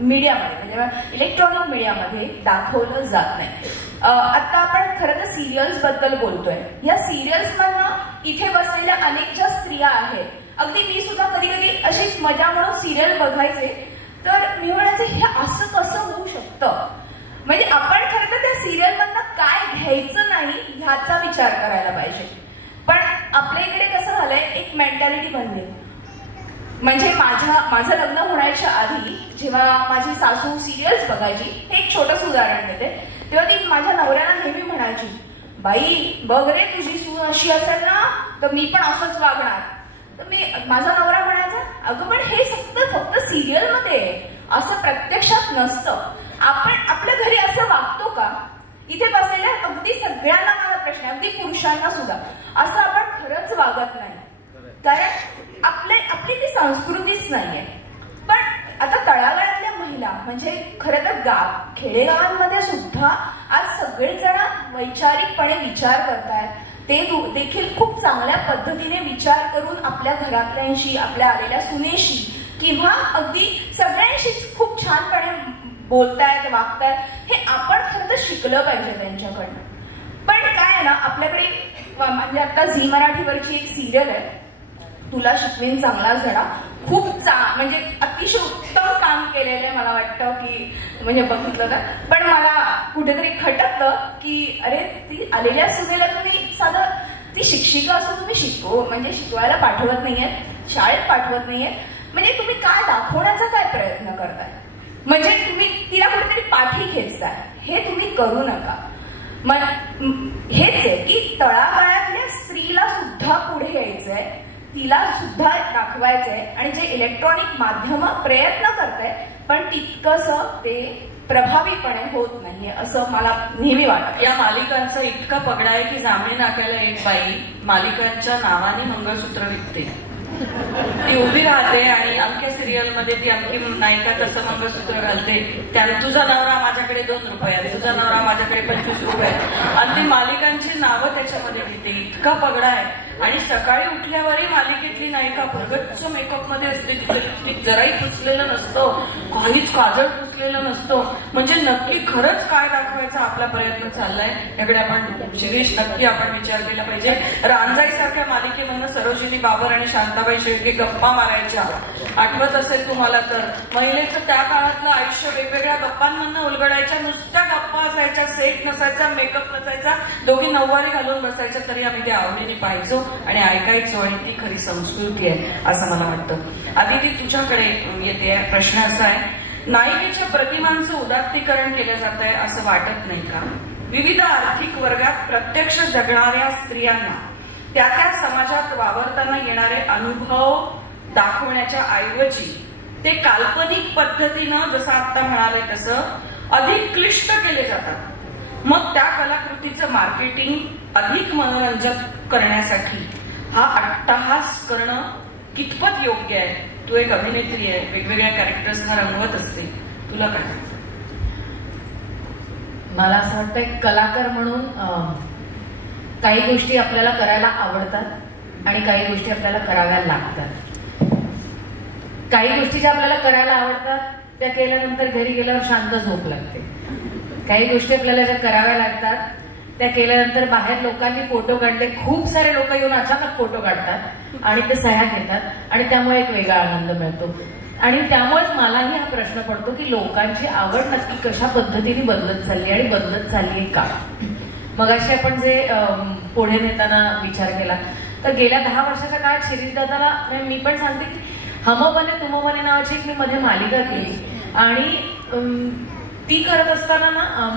मीडियामध्ये म्हणजे इलेक्ट्रॉनिक मीडियामध्ये दाखवलं जात नाही. आता आपण खरं तर सिरियल्स बद्दल बोलतोय. या सिरियल्स मधनं इथे बसलेल्या अनेक ज्या स्त्रिया आहेत, अगदी मी सुद्धा कधी कधी अशीच मजा म्हणून सिरियल बघायचे, तर मी म्हणायचे हे असं कसं होऊ शकतं. म्हणजे आपण खरं तर त्या सिरियल मधनं काय घ्यायचं नाही ह्याचा विचार करायला पाहिजे. पण आपल्या इकडे कसं झालंय, एक मेंटॅलिटी बनली. म्हणजे माझं लग्न होण्याच्या आधी जेव्हा माझी सासू सिरियल्स बघायची, हे एक छोटंसं उदाहरण देते, तेव्हा ती माझ्या नवऱ्याला नेहमी म्हणायची, बाई बघ रे तुझी सून अशी असेल ना तर मी पण असंच वागणार. तर माझा नवरा म्हणायचा, अगं पण हे फक्त सिरियल मध्ये असं प्रत्यक्षात नसतं. आपण आपल्या घरी असं वागतो का? इथे बसलेल्या अगदी सगळ्यांना मला प्रश्न आहे, अगदी पुरुषांना सुद्धा, असं आपण खरंच वागत नाही, कारण आपली ती संस्कृतीच नाहीये. पण आता तळागाळातल्या महिला म्हणजे खरं तर खेडेगावांमध्ये सुद्धा आज सगळेजण वैचारिकपणे विचार करतायत. ते देखील खूप चांगल्या पद्धतीने विचार करून आपल्या घरातल्यांशी, आपल्या आलेल्या सुनेशी किंवा अगदी सगळ्यांशीच खूप छानपणे बोलतायत, वागतायत. हे आपण खरं तर शिकलं पाहिजे त्यांच्याकडनं. पण काय आहे ना, आपल्याकडे म्हणजे आता झी मराठीवरची एक सिरियल आहे, तुला शिकवीन चांगला धडा, खूप म्हणजे अतिशय उत्तम काम केलेलं आहे. मला वाटतं की म्हणजे बघितलं तर, पण मला कुठेतरी खटकलं की अरे ती आलेल्या सुनेला तुम्ही साधं, ती शिक्षिका असं तुम्ही शिकवायला पाठवत नाहीये, शाळेत पाठवत नाहीये, म्हणजे तुम्ही काय दाखवण्याचा काय प्रयत्न करताय? म्हणजे तुम्ही तिला कुठेतरी पाठी खेचताय. हे तुम्ही करू नका. मग हेच आहे की तळागाळातल्या स्त्रीला सुद्धा पुढे यायचंय, तिला सुद्धा दाखवायचंय. आणि जे इलेक्ट्रॉनिक माध्यम प्रयत्न करताय, पण तितकंसं ते प्रभावीपणे होत नाहीये असं मला नेहमी वाटतं. या मालिकांचा इतका पगडा आहे की जांभळी नाक्याला एक बाई मालिकांच्या नावाने मंगळसूत्र विकते. ती उभी राहते आणि अमक्या सिरियलमध्ये ती अमकी नायिका तसं मंगळसूत्र घालते, त्याने तुझा नवरा माझ्याकडे 2 रुपयात, तुझा नवरा माझ्याकडे 25 रुपयात, आणि ती मालिकांची नावं त्याच्यामध्ये घेते. इतका पगडा आहे. आणि सकाळी उठल्यावरही मालिकेतली नायिका भरगच्च मेकअप मध्ये असते, लिपस्टिक जराही पुसलेलं नसतं, काहीच काजळ पुसलेलं नसतं. म्हणजे नक्की खरंच काय दाखवायचा आपला प्रयत्न चाललाय याकडे आपण शिरीष नक्की आपण विचार केला पाहिजे. रांजाई सारख्या मालिकेमधनं सरोजिनी बाबर आणि शांताबाई शेळके गप्पा मारायच्या, आठवत असेल तुम्हाला तर. महिलेचं त्या काळातलं आयुष्य वेगवेगळ्या गप्पांमधनं उलगडायच्या, नुसत्या गप्पा असायच्या, सेट नसायचा, मेकअप नसायचा, दोघी नऊवारी घालून बसायच्या, तरी आम्ही ते आवडीने पाहायचो आणि ऐकायचो. आणि ती खरी संस्कृती आहे असं मला वाटतं. आदिती तुझ्याकडे येते. प्रश्न असा आहे, नायिकेच्या प्रतिमांचं उदात्तीकरण केलं जात आहे असं वाटत नाही का? विविध आर्थिक वर्गात प्रत्यक्ष जगणाऱ्या स्त्रियांना त्या त्या समाजात वावरताना येणारे अनुभव दाखवण्याच्या ऐवजी ते काल्पनिक पद्धतीनं जसं आता म्हणाले तसं अधिक क्लिष्ट केले जातात. मग त्या कलाकृतीचं मार्केटिंग अधिक मनोरंजक करण्यासाठी हा अट्टहास करणं कितपत योग्य आहे? तू एक अभिनेत्री आहे, वेगवेगळ्या कॅरेक्टर्सना रंगवत असते, तुला काय? मला असं वाटतं एक कलाकार म्हणून काही गोष्टी आपल्याला करायला आवडतात आणि काही गोष्टी आपल्याला कराव्या लागतात. काही गोष्टी ज्या आपल्याला करायला आवडतात त्या केल्यानंतर घरी गेल्यावर शांत झोप लागते. काही गोष्टी आपल्याला ज्या कराव्या लागतात त्या केल्यानंतर बाहेर लोकांनी फोटो काढले, खूप सारे लोक येऊन अचानक फोटो काढतात आणि ते सह्या घेतात आणि त्यामुळे एक वेगळा आनंद मिळतो. आणि त्यामुळेच मलाही हा प्रश्न पडतो की लोकांची आवड नक्की कशा पद्धतीने बदलत चालली आणि बदलत चालली का? मगाशी आपण जे पुढे नेताना विचार केला तर गेल्या 10 वर्षाच्या काळात शिरीष दादाला मी पण सांगते की हम बने तुम बने नावाची एक मी मध्ये मालिका केली आणि ती करत असताना ना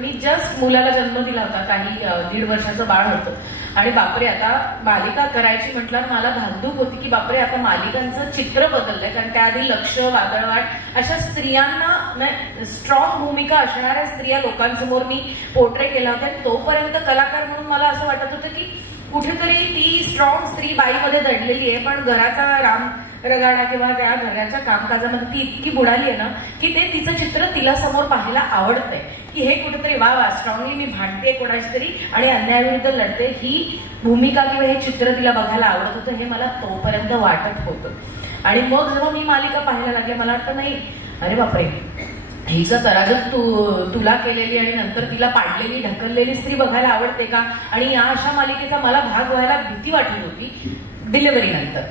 मी जस्ट मुलाला जन्म दिला होता, काही 1.5 वर्षाचं बाळ होतं आणि बापरे आता मालिका करायची म्हटल्यावर मला धाकधूक होती की बापरे आता मालिकांचं चित्र बदललंय. कारण त्याआधी लक्ष, वादळवाट अशा स्त्रियांना स्ट्रॉंग भूमिका असणाऱ्या स्त्रिया लोकांसमोर मी पोर्ट्रे केला होता. तोपर्यंत कलाकार म्हणून मला असं वाटत होतं की कुठेतरी ती स्ट्रॉंग स्त्री बाईमध्ये दडलेली आहे, पण घराचा राम रगाडा किंवा त्या घराच्या कामकाजामध्ये ती इतकी बुडाली आहे ना की ते तिचं चित्र तिला समोर पाहायला आवडतंय की हे कुठेतरी वा स्ट्रॉंगली मी भांडते कोणाची तरी आणि अन्यायाविरुद्ध लढते, ही भूमिका किंवा हे चित्र तिला बघायला आवडत होतं. हे मला तोपर्यंत वाटत होतं. आणि मग जेव्हा मी मालिका पाहायला लागले मला वाटतं नाही अरे बापरे, हिचं तराजक तुला केलेली आणि नंतर तिला पाडलेली ढकललेली स्त्री बघायला आवडते का? आणि या अशा मालिकेचा मला भाग व्हायला भीती वाटत होती डिलिव्हरी नंतर.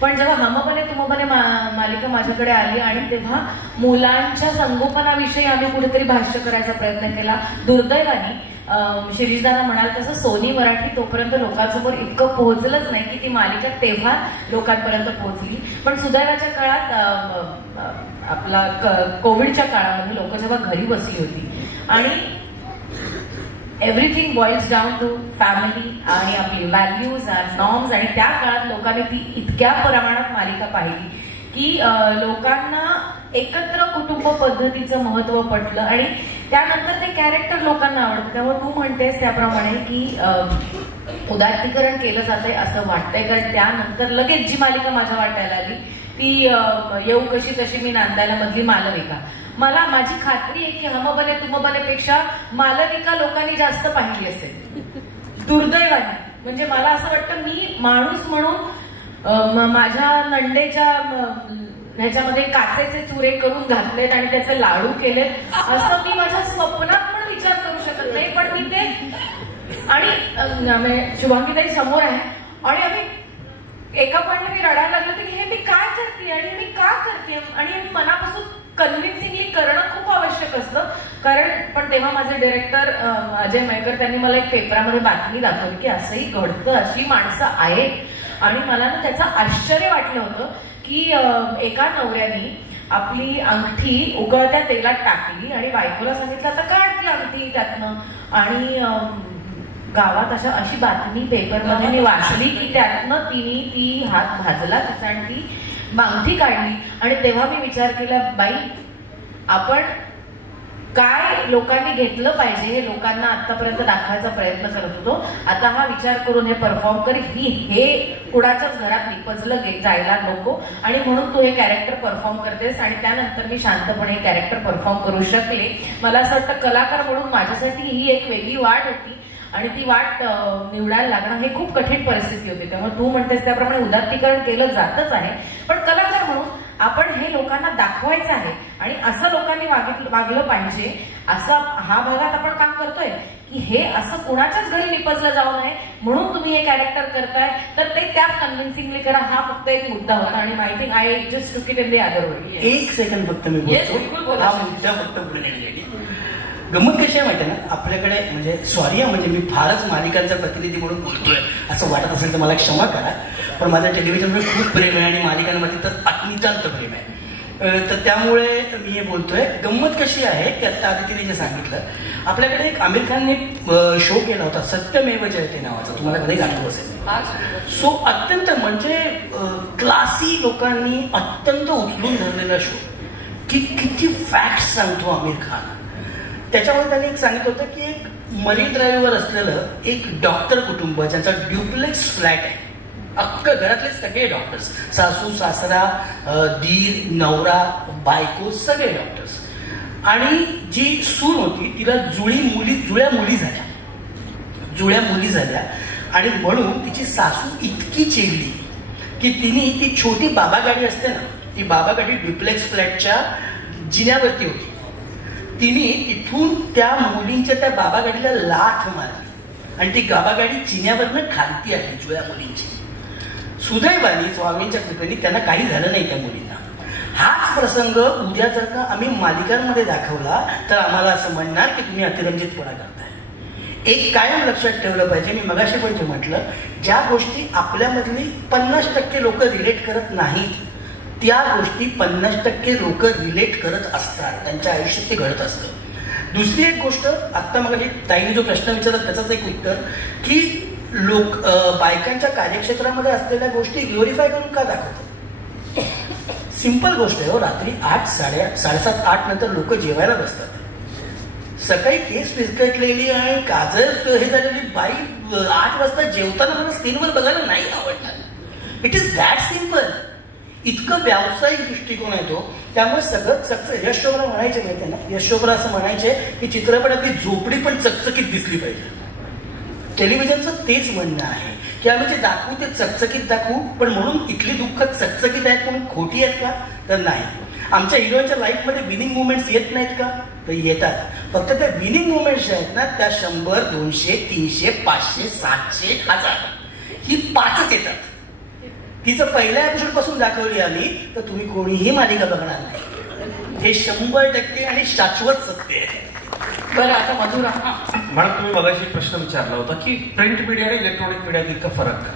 पण जेव्हा हम बने तुम बने मालिका माझ्याकडे आली आणि तेव्हा मुलांच्या संगोपनाविषयी आम्ही कुठेतरी भाष्य करायचा प्रयत्न केला. दुर्दैवाने शिरीषदाना म्हणाल तसं सोनी मराठी तोपर्यंत लोकांसमोर इतकं पोहोचलंच नाही की ती मालिका तेव्हा लोकांपर्यंत पोहोचली. पण सुदैवाच्या काळात आपला कोविडच्या काळामध्ये लोक जेव्हा घरी बसली होती आणि everything boils down to family आणि आपली व्हॅल्यूज आणि नॉर्म्स, आणि त्या काळात लोकांनी ती इतक्या प्रमाणात मालिका पाहिली की लोकांना एकत्र कुटुंब पद्धतीचं महत्व पटलं आणि त्यानंतर ते कॅरेक्टर लोकांना आवडतं. त्यामुळे तू म्हणतेस त्याप्रमाणे की उदात्तीकरण केलं जातंय असं वाटतंय. कारण त्यानंतर लगेच जी मालिका माझ्या वाटायला आली ती येऊ कशी तशी मी नांदायला मधली मालविका, मला माझी खात्री आहे की हम बने तुम बनेपेक्षा मालविका लोकांनी जास्त पाहिली असेल दुर्दैवाने. म्हणजे मला असं वाटतं मी माणूस म्हणून माझ्या नंडेच्या ह्याच्यामध्ये काचेचे चुरे करून घातलेत आणि त्याचे लाडू केलेत असं मी माझ्या स्वप्नात पण विचार करू शकत नाही. पण मी ते आणि शुभांगीताई समोर आहे आणि आम्ही एका पॉइंटला मी रडायला लागले की हे मी काय करते आणि मी का करते आणि मनापासून कन्व्हिन्सिंगली करणं खूप आवश्यक असतं. कारण पण तेव्हा माझे डिरेक्टर अजय मयकर त्यांनी मला एक पेपरामध्ये बातमी दाखवली की असंही घडतं, अशी माणसं आहेत. आणि मला ना त्याचं आश्चर्य वाटलं होतं की एका नवऱ्याने आपली अंगठी उकळत्या तेलात टाकली आणि बायकोला सांगितलं आता काढ ती अंगठी त्यातनं. आणि गावात अशी बातमी पेपरमध्ये मी वाचली की त्यातनं तिने ती हात भाजला तिचा आणि ती अंगठी काढली. आणि तेव्हा मी विचार केला बाई आपण काय लोकांनी घेतलं पाहिजे हे लोकांना आतापर्यंत दाखवायचा प्रयत्न करत होतो. आता हा विचार करून हे परफॉर्म कर, हे कुणाच्याच घरात निपजलं जायला नको आणि म्हणून तू हे कॅरेक्टर परफॉर्म करतेस. आणि त्यानंतर मी शांतपणे कॅरेक्टर परफॉर्म करू शकले. मला असं वाटतं कलाकार म्हणून माझ्यासाठी ही एक वेगळी वाट होती आणि ती वाट निवडायला लागणं हे खूप कठीण परिस्थिती होती. त्यामुळे तू म्हणतेस त्याप्रमाणे उदात्तीकरण केलं जातच आहे, पण कलाकार म्हणून आपण हे लोकांना दाखवायचं आहे आणि असं लोकांनी वागलं पाहिजे असं हा भागात आपण काम करतोय की हे असं कुणाच्याच घरी निपजलं जाऊ नये म्हणून तुम्ही हे कॅरेक्टर करताय, तर ते त्यात कन्व्हिन्सिंगली करा. हा फक्त एक मुद्दा होता आणि I think I just took it in the other way. एक सेकंड फक्त मी बोलतो, हा मुद्दा फक्त पुढे नेण्यासाठी. गंमत कशी आहे माहिती आहे ना, आपल्याकडे म्हणजे सॉरी म्हणजे मी फारच मालिकांचा प्रतिनिधी म्हणून बोलतोय असं वाटत असेल तर मला क्षमा करा, पण माझं टेलिव्हिजनवर खूप प्रेम आहे आणि मालिकांमध्ये तर अनितांत प्रेम आहे. तर त्यामुळे मी हे बोलतोय. गंमत कशी आहे की आता आदितीने जे सांगितलं, आपल्याकडे एक आमिर खानने शो केला होता सत्यमेव जयते नावाचा, तुम्हाला कधी आठवत असेल. सो अत्यंत म्हणजे क्लासी लोकांनी अत्यंत उचलून धरलेला शो, की किती फॅक्ट सांगतो आमिर खान. त्याच्यामध्ये त्यांनी एक सांगितलं होतं की एक मरीन ड्राईव्हवर असलेलं एक डॉक्टर कुटुंब ज्यांचा ड्युप्लेक्स फ्लॅट आहे, अख्खं घरातले सगळे डॉक्टर्स, सासू सासरा दीर नवरा बायको सगळे डॉक्टर्स, आणि जी सून होती तिला जुळ्या मुली झाल्या आणि म्हणून तिची सासू इतकी चिडली की तिने ती छोटी बाबा गाडी असते ना, ती बाबा गाडी ड्युप्लेक्स फ्लॅटच्या जिन्यावरती होती, तिने तिथून त्या मुलींच्या त्या बाबा गाडीला लाथ मारली आणि ती बाबा गाडी जिन्यावरनं खालती आली जुळ्या मुलींची. सुदैवाने स्वामींच्या कृपेने त्यांना काही झालं नाही त्या मुलींना. हाच प्रसंग उद्या जर का आम्ही मालिकांमध्ये दाखवला तर आम्हाला असं म्हणणार की तुम्ही अतिरंजितपणा करताय. एक कायम लक्षात ठेवलं पाहिजे, मी मगाशी पण जे म्हटलं, ज्या गोष्टी आपल्यामधली 50% लोक रिलेट करत नाहीत त्या गोष्टी 50% लोक रिलेट करत असतात, त्यांच्या आयुष्यात ते घडत असतं. दुसरी एक गोष्ट, आता मगाशी ताईने जो प्रश्न विचारला त्याचाच एक उत्तर, की लोक बायकांच्या कार्यक्षेत्रामध्ये असलेल्या गोष्टी ग्लोरिफाय करून का दाखवतात. सिंपल गोष्ट आहे हो, रात्री 8, 7:30, 8 नंतर लोक जेवायला बसतात. सकाळी केस फिसकटलेली आणि काजळ हे झालेली बाई 8 वाजता जेवताना मला स्क्रीनवर बघायला नाही आवडणार. It is that simple. इतकं व्यावसायिक दृष्टिकोन आहे तो. त्यामुळे सगळं सक्सेस. यश चोप्रा म्हणायचे माहिती ना, यश चोप्रा असं म्हणायचे की चित्रपटातली झोपडी पण चकचकीत दिसली पाहिजे. टेलिव्हिजनचं तेच म्हणणं आहे की आम्ही जे दाखवू ते चकचकीत दाखवू, पण म्हणून इथली दुःख चकचकीत आहेत म्हणून खोटी आहेत का, तर नाही. आमच्या हिरोईनच्या लाईफमध्ये विनिंग मुवमेंट्स येत नाहीत का, तर येतात. फक्त त्या विनिंग मुवमेंट्स ज्या आहेत ना त्या 100, 200, 300, 500, 700, 1000 ही 5च येतात. तिचं पहिल्या एपिसोड पासून दाखवली आम्ही तर तुम्ही कोणीही मालिका बघणार नाही. हे 100% आणि शाश्वत सत्य आहे. बरं, आता मधुरा मॅडम, तुम्ही मगाशी प्रश्न विचारला होता की प्रिंट मीडिया आणि इलेक्ट्रॉनिक मीडियात इतका फरक का.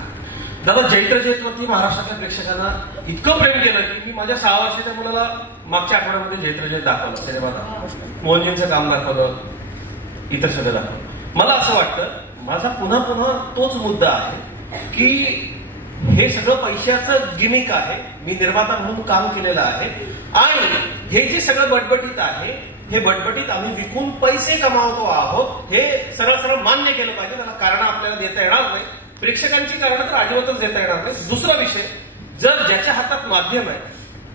दादा, जैत्र जैतवरती महाराष्ट्रातल्या प्रेक्षकांना इतकं प्रेम केलं की मी माझ्या 6 वर्षाच्या मुलाला मागच्या आठवड्यामध्ये जैत्र जैत दाखवलं, सिनेमात मोहनजींचं काम दाखवलं, इतर सगळं दाखवलं. मला असं वाटतं, माझा पुन्हा तोच मुद्दा आहे की हे सगळं पैशाचं गिमिक आहे. मी निर्माता म्हणून काम केलेलं आहे आणि हे जे सगळं बटबटीत आहे, हे बटबटीत आम्ही विकून पैसे कमावतो आहोत, हे सरळ मान्य केलं पाहिजे. त्याला कारण आपल्याला देता येणार नाही, प्रेक्षकांची कारण तर अजिबातच देता येणार नाही. दुसरा विषय, जर ज्याच्या हातात माध्यम आहे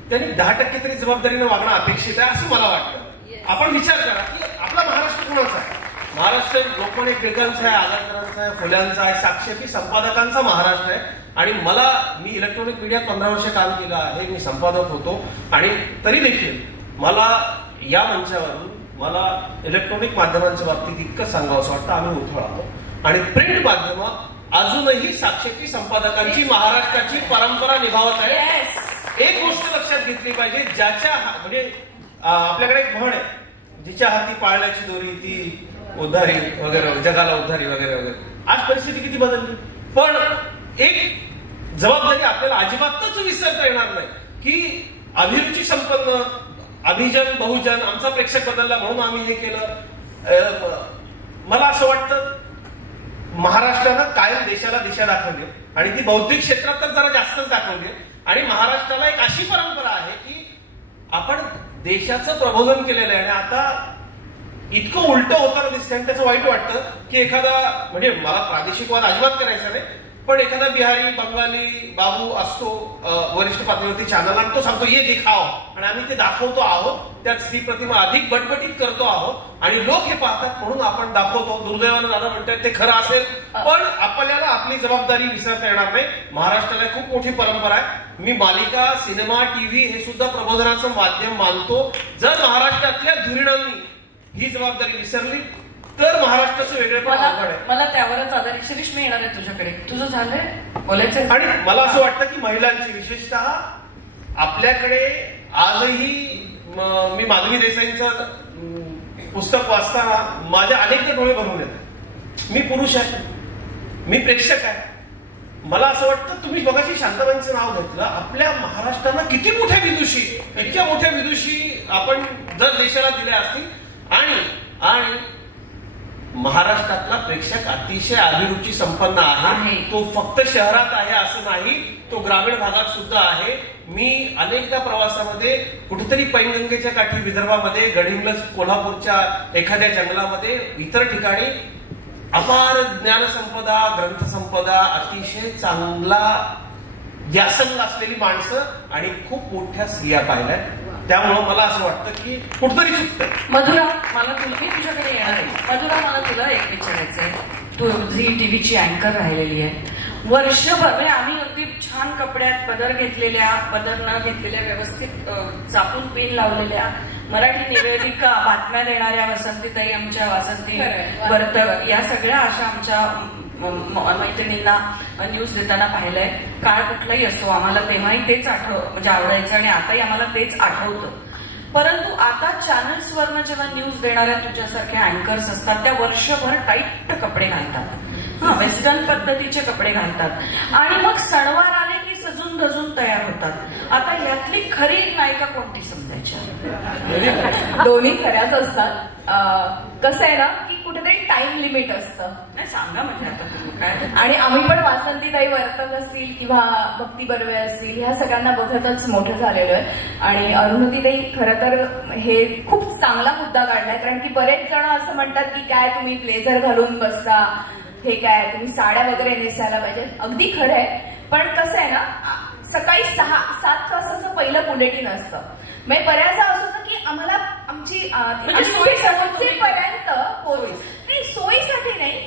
त्यांनी 10% तरी जबाबदारीनं वागणं अपेक्षित आहे असं मला वाटतं. आपण विचार करा की आपला महाराष्ट्र कुणाचा आहे. महाराष्ट्र लोकमान्य टिळकांचा आहे, आगरकरांचा आहे, फुल्यांचा आहे, साक्षरकी संपादकांचा महाराष्ट्र आहे. आणि मी इलेक्ट्रॉनिक मीडियात 15 वर्ष काम केलं आहे, मी संपादक होतो आणि तरी देखील मला या मंचावरून मला इलेक्ट्रॉनिक माध्यमांच्या बाबतीत इतकं सांगावं असं वाटतं, आम्ही उथळ आहोत आणि प्रिंट माध्यम अजूनही साक्षरकी संपादकांची महाराष्ट्राची परंपरा निभावत आहे. एक गोष्ट लक्षात घेतली पाहिजे, ज्याच्या म्हणजे आपल्याकडे एक म्हण आहे, जिच्या हाती पाळण्याची दोरी ती उद्धारी वगैरे, जगाला उद्धारी वगैरे वगैरे. आज परिस्थिती किती बदलली, पण एक जबाबदारी आपल्याला अजिबातच विसरता येणार नाही की अभिरुची संपन्न अभिजन बहुजन आमचा प्रेक्षक बदलला म्हणून आम्ही हे केलं. मला असं वाटतं महाराष्ट्रानं कायम देशाला दिशा दाखवली आणि ती बौद्धिक क्षेत्रात तर जरा जास्तच दाखवली. आणि महाराष्ट्राला एक अशी परंपरा आहे की आपण देशाचं प्रबोधन केलेलं आहे. आणि आता इतकं उलटं होताना दिसतंय आणि त्याचं वाईट वाटतं की एखादा, म्हणजे मला प्रादेशिक वाद अजिबात करायचा नाही, पण एखादा बिहारी बंगाली बाबू असतो वरिष्ठ पातळीवरती चॅनल आणि तो सांगतो ये दिखाओ, आणि आम्ही ते दाखवतो आहोत. त्यात स्त्री प्रतिमा अधिक बटबटीत करतो आहोत आणि लोक हे पाहतात म्हणून आपण दाखवतो. दुर्दैवानं दादा म्हणतात ते खरं असेल, पण आपल्याला आपली जबाबदारी विसरता येणार नाही. महाराष्ट्राला खूप मोठी परंपरा आहे. मी मालिका, सिनेमा, टीव्ही हे सुद्धा प्रबोधनाचं माध्यम मानतो. जर महाराष्ट्रातल्या धुरीणांनी ही जबाबदारी विसरली तर महाराष्ट्राचं वेगळेपण अवघड आहे. मला त्यावरच आधारित शिरीष मी येणार आहे तुझ्याकडे. तुझं झालंय बोलायचं? आणि मला असं वाटतं की महिलांची विशेषतः आपल्याकडे आजही मी माधवी देसाईंचं पुस्तक वाचताना माझ्या अनेकदा डोळे भरून येतात. मी पुरुष आहे, मी प्रेक्षक आहे. मला असं वाटतं तुम्ही बघाशी शांताबाईंचं नाव घेतलं. आपल्या महाराष्ट्राला किती मोठ्या विदुषी, इतक्या मोठ्या विदुषी आपण जर देशाला दिल्या असतील. आणि महाराष्ट्रातला प्रेक्षक अतिशय अभिरुची संपन्न आहे. तो फक्त शहरात आहे असं नाही, तो ग्रामीण भागात सुद्धा आहे. मी अनेकदा प्रवासामध्ये कुठेतरी पैनगंगेच्या काठी विदर्भामध्ये, गडिंग्लज कोल्हापूरच्या एखाद्या जंगलामध्ये, इतर ठिकाणी अपार ज्ञानसंपदा, ग्रंथसंपदा, अतिशय चांगला व्यासंग असलेली माणसं आणि खूप मोठ्या स्त्रिया पाहिल्या. त्यामुळं मला असं वाटतं की कुठतरी चुकतं. मधुरा, मला मी तुझ्याकडे येणार आहे. मधुरा, मला तुला एक विचारायचंय. तू झी टीव्हीची अँकर राहिलेली आहे वर्षभर. म्हणजे आम्ही अगदी छान कपड्यात पदर घेतलेल्या, पदर न घेतलेल्या, व्यवस्थित चापून पेन लावलेल्या मराठी निवेदिका, बातम्या देणाऱ्या वसंतीताई, आमच्या वासंती वर्तक, या सगळ्या अशा आमच्या मैत्रिणींना न्यूज देताना पाहिलंय. काळ कुठलाही असो, आम्हाला तेव्हाही तेच म्हणजे आवडायचं आणि आताही आम्हाला तेच आठवतं. परंतु आता चॅनल्सवरनं जेव्हा न्यूज देणाऱ्या तुझ्यासारख्या अँकर्स असतात त्या वर्षभर टाईट कपडे घालतात, वेस्टर्न पद्धतीचे कपडे घालतात आणि मग सणवार आले की सजून धजून तयार होतात. आता यातली खरी नायिका कोणती समजायची? दोन्ही खऱ्याच असतात. कसं आहे ना की कुठेतरी टाइम लिमिट असतं. नाही सांगा म्हणजे आता काय. आणि आम्ही पण वासंतीताई वर्तक असतील किंवा भक्ती बर्वे असतील ह्या सगळ्यांना बघतच मोठं झालेलो आहे. आणि अरुंधतीताई खरं तर हे खूप चांगला मुद्दा काढलाय, कारण की बरेच जण असं म्हणतात की काय तुम्ही ब्लेझर घालून बसता, हे काय तुम्ही साड्या वगैरे नेसायला पाहिजे. अगदी खरं आहे, पण कसं आहे ना, सकाळी 6-7 वाजताचं पहिलं बुलेटिन असतं. म्हणजे बऱ्याचदा असं होतं की आम्हाला आमची सोयीपर्यंत नाही, सोयीसाठी नाही,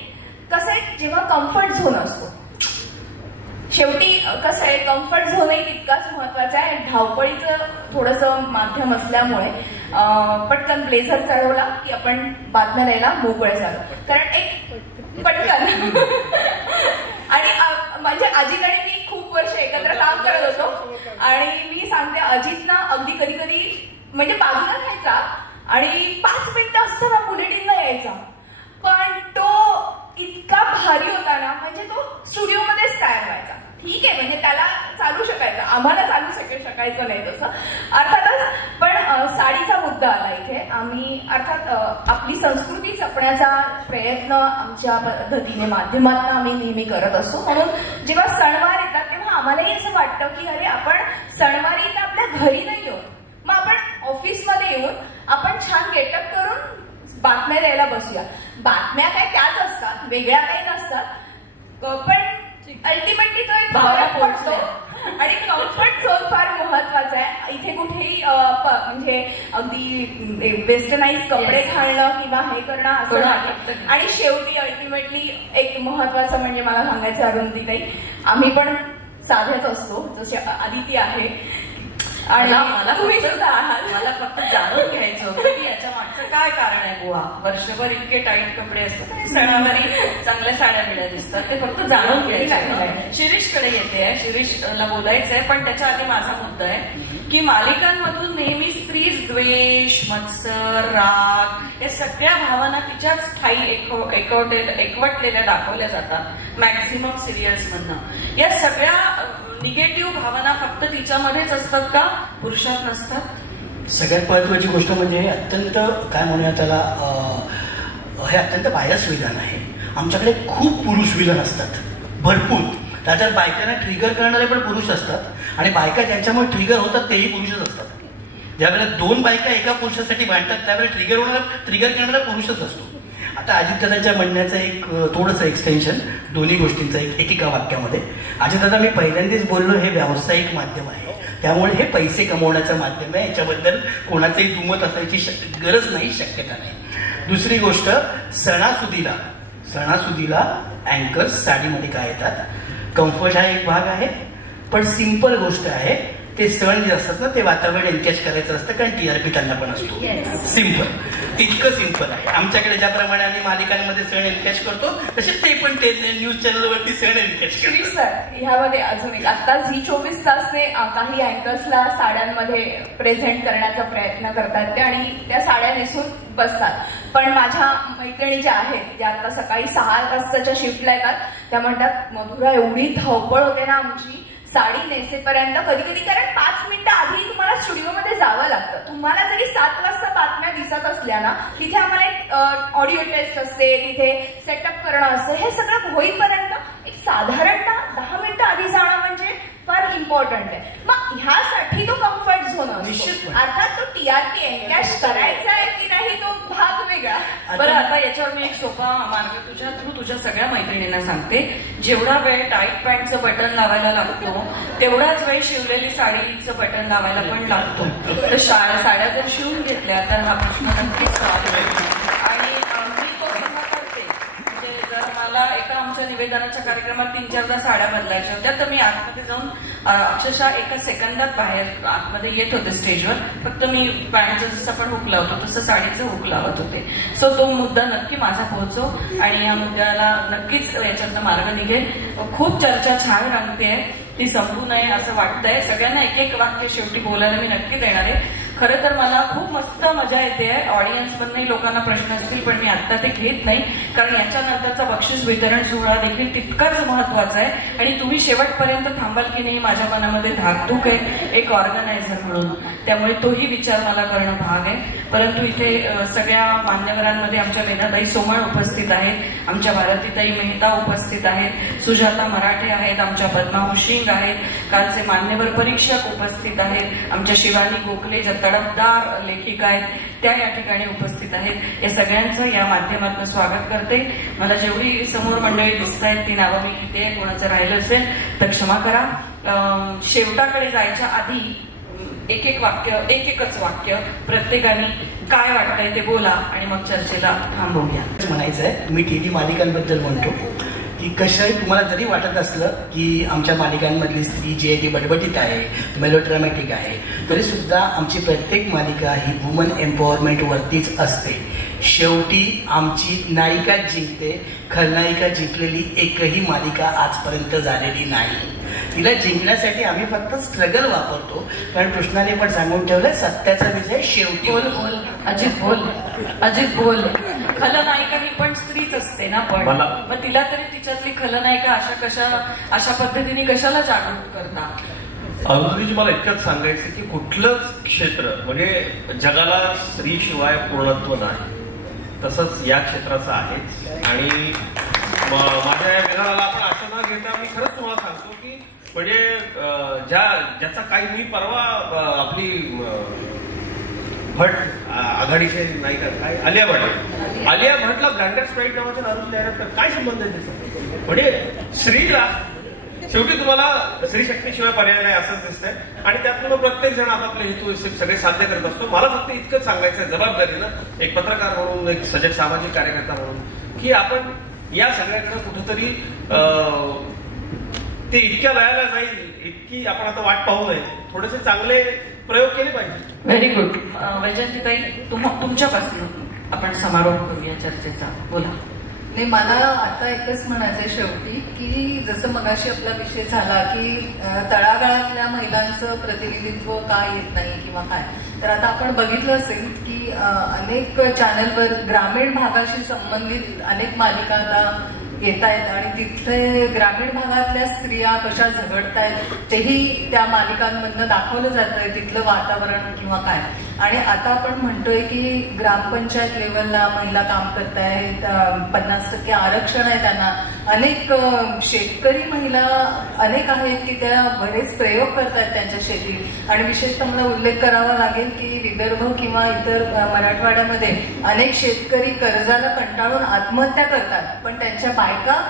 कसं आहे जेव्हा कम्फर्ट झोन असतो, शेवटी कसं आहे कम्फर्ट झोनही तितकाच महत्वाचा आहे. धावपळीचं थोडंसं माध्यम असल्यामुळे पटकन ब्लेझर चढवला की आपण बातम्या द्यायला मोकळे झालो, कारण एक पटकन. आणि माझ्या आजीकडे मी खूप वर्ष एकत्र काम करत होतो आणि मी सांगते अजित ना अगदी कधी कधी म्हणजे बाजूला घ्यायचा आणि 5 मिनिटं असताना बुलेटिनला यायचा, पण तो इतका भारी होता ना, म्हणजे तो स्टुडिओमध्येच तयार व्हायचा. ठीक आहे, म्हणजे त्याला चालू शकायचं, आम्हाला चालू शकायचं नाही तसं अर्थातच. पण साडीचा मुद्दा आला इथे. आम्ही अर्थात आपली संस्कृती जपण्याचा प्रयत्न आमच्या पद्धतीने माध्यमातून आम्ही नेहमी करत असतो. म्हणून जेव्हा सणवार येतात तेव्हा आम्हालाही असं वाटतं की अरे आपण सणवारी तर आपल्या घरी नाही येऊन, मग आपण ऑफिसमध्ये येऊन आपण छान गेटअप करून बातम्या द्यायला बसूया. बातम्या काय त्याच असतात, वेगळ्या काही नसतात, पण अल्टिमेटली तो एक फरक पडतो आणि कम्फर्ट झोन फार महत्वाचा आहे. इथे कुठेही म्हणजे अगदी वेस्टर्नाइज कपडे घालणं किंवा हे करणं असं नाही. आणि शेवटी अल्टिमेटली एक महत्वाचं म्हणजे मला सांगायचं अरुंधतीताई, आम्ही पण साध्याच असतो, जसे आदिती आहे आणि तुम्ही सुद्धा आहात. मला फक्त जाणून घ्यायचं होतं की याच्या मागचं काय कारण आहे. बुवा वर्षभर इतके टाईट कपडे असतात आणि सणावारी चांगल्या साड्या मिळत दिसतात, ते फक्त जाणून घ्यायचं. शिरीषकडे येते, शिरीषला बोलायचंय, पण त्याच्या आधी माझा मुद्दा आहे की मालिकांमधून नेहमी स्त्री द्वेष, मत्सर, राग या सगळ्या भावना तिच्याच ठाई एकवटलेल्या दाखवल्या जातात मॅक्झिमम सिरियल्स मधनं. या सगळ्या निगेटिव्ह भावना फक्त तिच्यामध्येच असतात का, पुरुषात नसतात? सगळ्यात महत्वाची गोष्ट म्हणजे अत्यंत काय म्हणूया त्याला, हे अत्यंत बायस विधान आहे. आमच्याकडे खूप पुरुष विलन असतात, भरपूर. त्याच्यात बायकांना ट्रिगर करणारे पण पुरुष असतात आणि बायका ज्यांच्यामुळे ट्रिगर होतात तेही पुरुषच असतात. ज्यावेळेला 2 बायका एका पुरुषासाठी भांडतात त्यावेळेला ट्रिगर करणारा पुरुषच असतो. आता अजितदादांच्या म्हणण्याचं एक थोडंसं एक्सटेन्शन दोन्ही गोष्टींचं एकेका वाक्यामध्ये. अजितदादा, मी पहिल्यांदाच बोललो हे व्यावसायिक माध्यम आहे, त्यामुळे हे पैसे कमवण्याचं माध्यम आहे, याच्याबद्दल कोणाचंही दुमत असायची गरज नाही, शक्यता नाही. दुसरी गोष्ट, सणासुदीला अँकर्स साडीमध्ये काय येतात. कम्फर्ट हा एक भाग आहे, पण सिंपल गोष्ट आहे. ते सण जे असतात ना ते वातावरण एनकॅच करायचं असतं, कारण टीआरपी त्यांना पण असतो. सिंपल, इतकं सिंपल आहे. आमच्याकडे ज्याप्रमाणे आम्ही मालिकांमध्ये सण एनकॅच करतो तसे ते पण ते न्यूज चॅनलवरती सण एनकॅच करतात. सर, ह्यामध्ये अजून एक, आता झी24 तासने काही अँकर्सला साड्यांमध्ये प्रेझेंट करण्याचा प्रयत्न करतात ते, आणि त्या साड्या नेसून बसतात. पण माझ्या मैत्रिणी ज्या आहेत त्या आता सकाळी 6 वाजताच्या शिफ्टला येतात, त्या म्हणतात मधुरा एवढी धावपळ होते ना आमची साडी नेसेपर्यंत, कधी कधी कारण 5 मिनिटं आधी तुम्हाला स्टुडिओमध्ये जावं लागतं. तुम्हाला जरी 7 वाजता बातम्या दिसत असल्या ना, तिथे आम्हाला एक ऑडिओ टेस्ट असते, तिथे सेटअप करणं असतं. हे सगळं होईपर्यंत एक साधारणतः 10 मिनिटं आधी जाणं म्हणजे फार इम्पॉर्टंट आहे. मग ह्यासाठी तो कम्फर्ट झोन असतो. अर्थात तो टीआरपी एनकॅश करायचा आहे की नाही तो भाग वेगळा. बरं, आता याच्यावर मी एक सोपा मार्ग तुझ्या थ्रू तुझ्या सगळ्या मैत्रिणींना सांगते. जेवढा वेळ टाईट पॅन्टचं बटन लावायला लागतो तेवढाच वेळ शिवलेली साडीचं बटन लावायला पण लागतो. तर साड्या जर शिवून घेतल्या तर हा प्रश्न नक्कीच सॉल्व्ह होईल. आणि मी तो सल्ला करते, म्हणजे जर मला एका आमच्या निवेदनाच्या कार्यक्रमात 3-4दा साड्या बदलायच्या होत्या तर मी आतमध्ये जाऊन अक्षरशः एका सेकंदात बाहेर आतमध्ये येत होते स्टेजवर. फक्त मी पॅन्टचं जसं आपण हुक लावतो तसं साडीचं हुक लावत होते. सो तो मुद्दा नक्की माझा पोहोचो आणि या मुद्द्याला नक्कीच याच्यातनं मार्ग निघेल. खूप चर्चा छान रंगतेय, ती संपू नये असं वाटतंय. सगळ्यांना एक एक वाक्य शेवटी बोलायला मी नक्की देणार आहे. खरं तर मला खूप मस्त मजा येते. ऑडियन्स मधनही लोकांना प्रश्न असतील पण मी आता ते घेत नाही, कारण याच्यानंतरचा बक्षीस वितरण सोहळा देखील तितकाच महत्वाचा आहे आणि तुम्ही शेवटपर्यंत थांबाल की नाही माझ्या मनामध्ये धाकधूक आहे एक ऑर्गनायझर म्हणून. त्यामुळे तोही विचार मला करणं भाग आहे. परंतु इथे सगळ्या मान्यवरांमध्ये आमच्या मेधाताई सोमण उपस्थित आहेत, आमच्या भारतीताई मेहता उपस्थित आहेत, सुजाता मराठे आहेत, आमच्या पद्मा हुशिंग आहेत, कालचे मान्यवर परीक्षक उपस्थित आहेत, आमच्या शिवानी गोखले ज्या तडफदार लेखिका आहेत त्या या ठिकाणी उपस्थित आहेत. या सगळ्यांचं या माध्यमातून स्वागत करते. मला जेवढी समोर मंडळी दिसत आहेत ती नावं मी घेते, कोणाचं राहिलं असेल तर क्षमा करा. शेवटाकडे जायच्या आधी एकच वाक्य प्रत्येकाने काय वाटतंय ते बोला आणि मग चर्चेला थांबवूया. म्हणायचंय, मी टीव्ही मालिकांबद्दल म्हणतो की कसंही तुम्हाला जरी वाटत असलं की आमच्या मालिकांमधली स्त्री जी आहे ती बटबटीत आहे, मेलोड्रामॅटिक आहे, तरी सुद्धा आमची प्रत्येक मालिका ही वुमन एम्पॉवरमेंट वरतीच असते. शेवटी आमची नायिका जिंकते, खलनायिका जिंकलेली एकही मालिका आजपर्यंत झालेली नाही. तिला जिंकण्यासाठी आम्ही फक्त स्ट्रगल वापरतो, कारण कृष्णाने पण सांगून ठेवलंय सत्याचा विजय शेवटी. बोल अजित बोल. खलनायिका ही पण स्त्रीच असते ना, पण मग तिला तरी तिच्यातली खलनायिका अशा पद्धतीने कशाला जागरूक करता. अरुंधतीजी, मला इतकंच सांगायचं की कुठलंच क्षेत्र म्हणजे जगाला स्त्रीशिवाय पूर्णत्व नाही, तसंच या क्षेत्राचं आहे. आणि माझ्या या विधानाला आपण असं न घेता मी खरंच तुम्हाला सांगतो की म्हणजे ज्याचा काही मी परवा आपली भट आघाडीचे नायिका काय आलिया भटला ब्रँडेड स्प्राईट नावाच्या दारूची जाहिरात काय संबंध आहे त्याचा. म्हणजे स्त्रीला शेवटी तुम्हाला स्त्री शक्तीशिवाय पर्याय नाही असंच दिसतंय आणि त्यातून प्रत्येक जण आपापले हेतू सगळे साध्य करत असतो. मला फक्त इतकंच सांगायचं जबाबदारीनं एक पत्रकार म्हणून, एक सजग सामाजिक कार्यकर्ता म्हणून, की आपण या सगळ्याकडे कुठेतरी ते इतक्या वेळाला जाईल इतकी आपण आता वाट पाहू नये, थोडेसे चांगले प्रयोग केले पाहिजे. Very good. वैजयंतीताई, तुमच्यापासून आपण समारोप करूया चर्चेचा. बोला. नाही, मला आता एकच म्हणायचंय शेवटी की जसं मगाशी आपला विषय झाला की तळागाळातल्या महिलांचं प्रतिनिधित्व का येत नाही किंवा काय, तर आता आपण बघितलं असेल की अनेक चॅनलवर ग्रामीण भागाशी संबंधित अनेक मालिका आता येत आहेत आणि तिथले ग्रामीण भागातल्या स्त्रिया कशा झगडतायत तेही त्या मालिकांमधनं दाखवलं जातंय, तिथलं वातावरण किंवा काय. आणि आता आपण म्हणतोय की ग्रामपंचायत लेवलला महिला काम करतायत, 50% आरक्षण आहे त्यांना. अनेक शेतकरी महिला अनेक आहेत की त्या बरेच प्रयोग करतायत त्यांच्या शेतीत. आणि विशेषतः मला उल्लेख करावा लागेल की विदर्भ किंवा इतर मराठवाड्यामध्ये अनेक शेतकरी कर्जाला कंटाळून आत्महत्या करतात, पण त्यांच्या बायका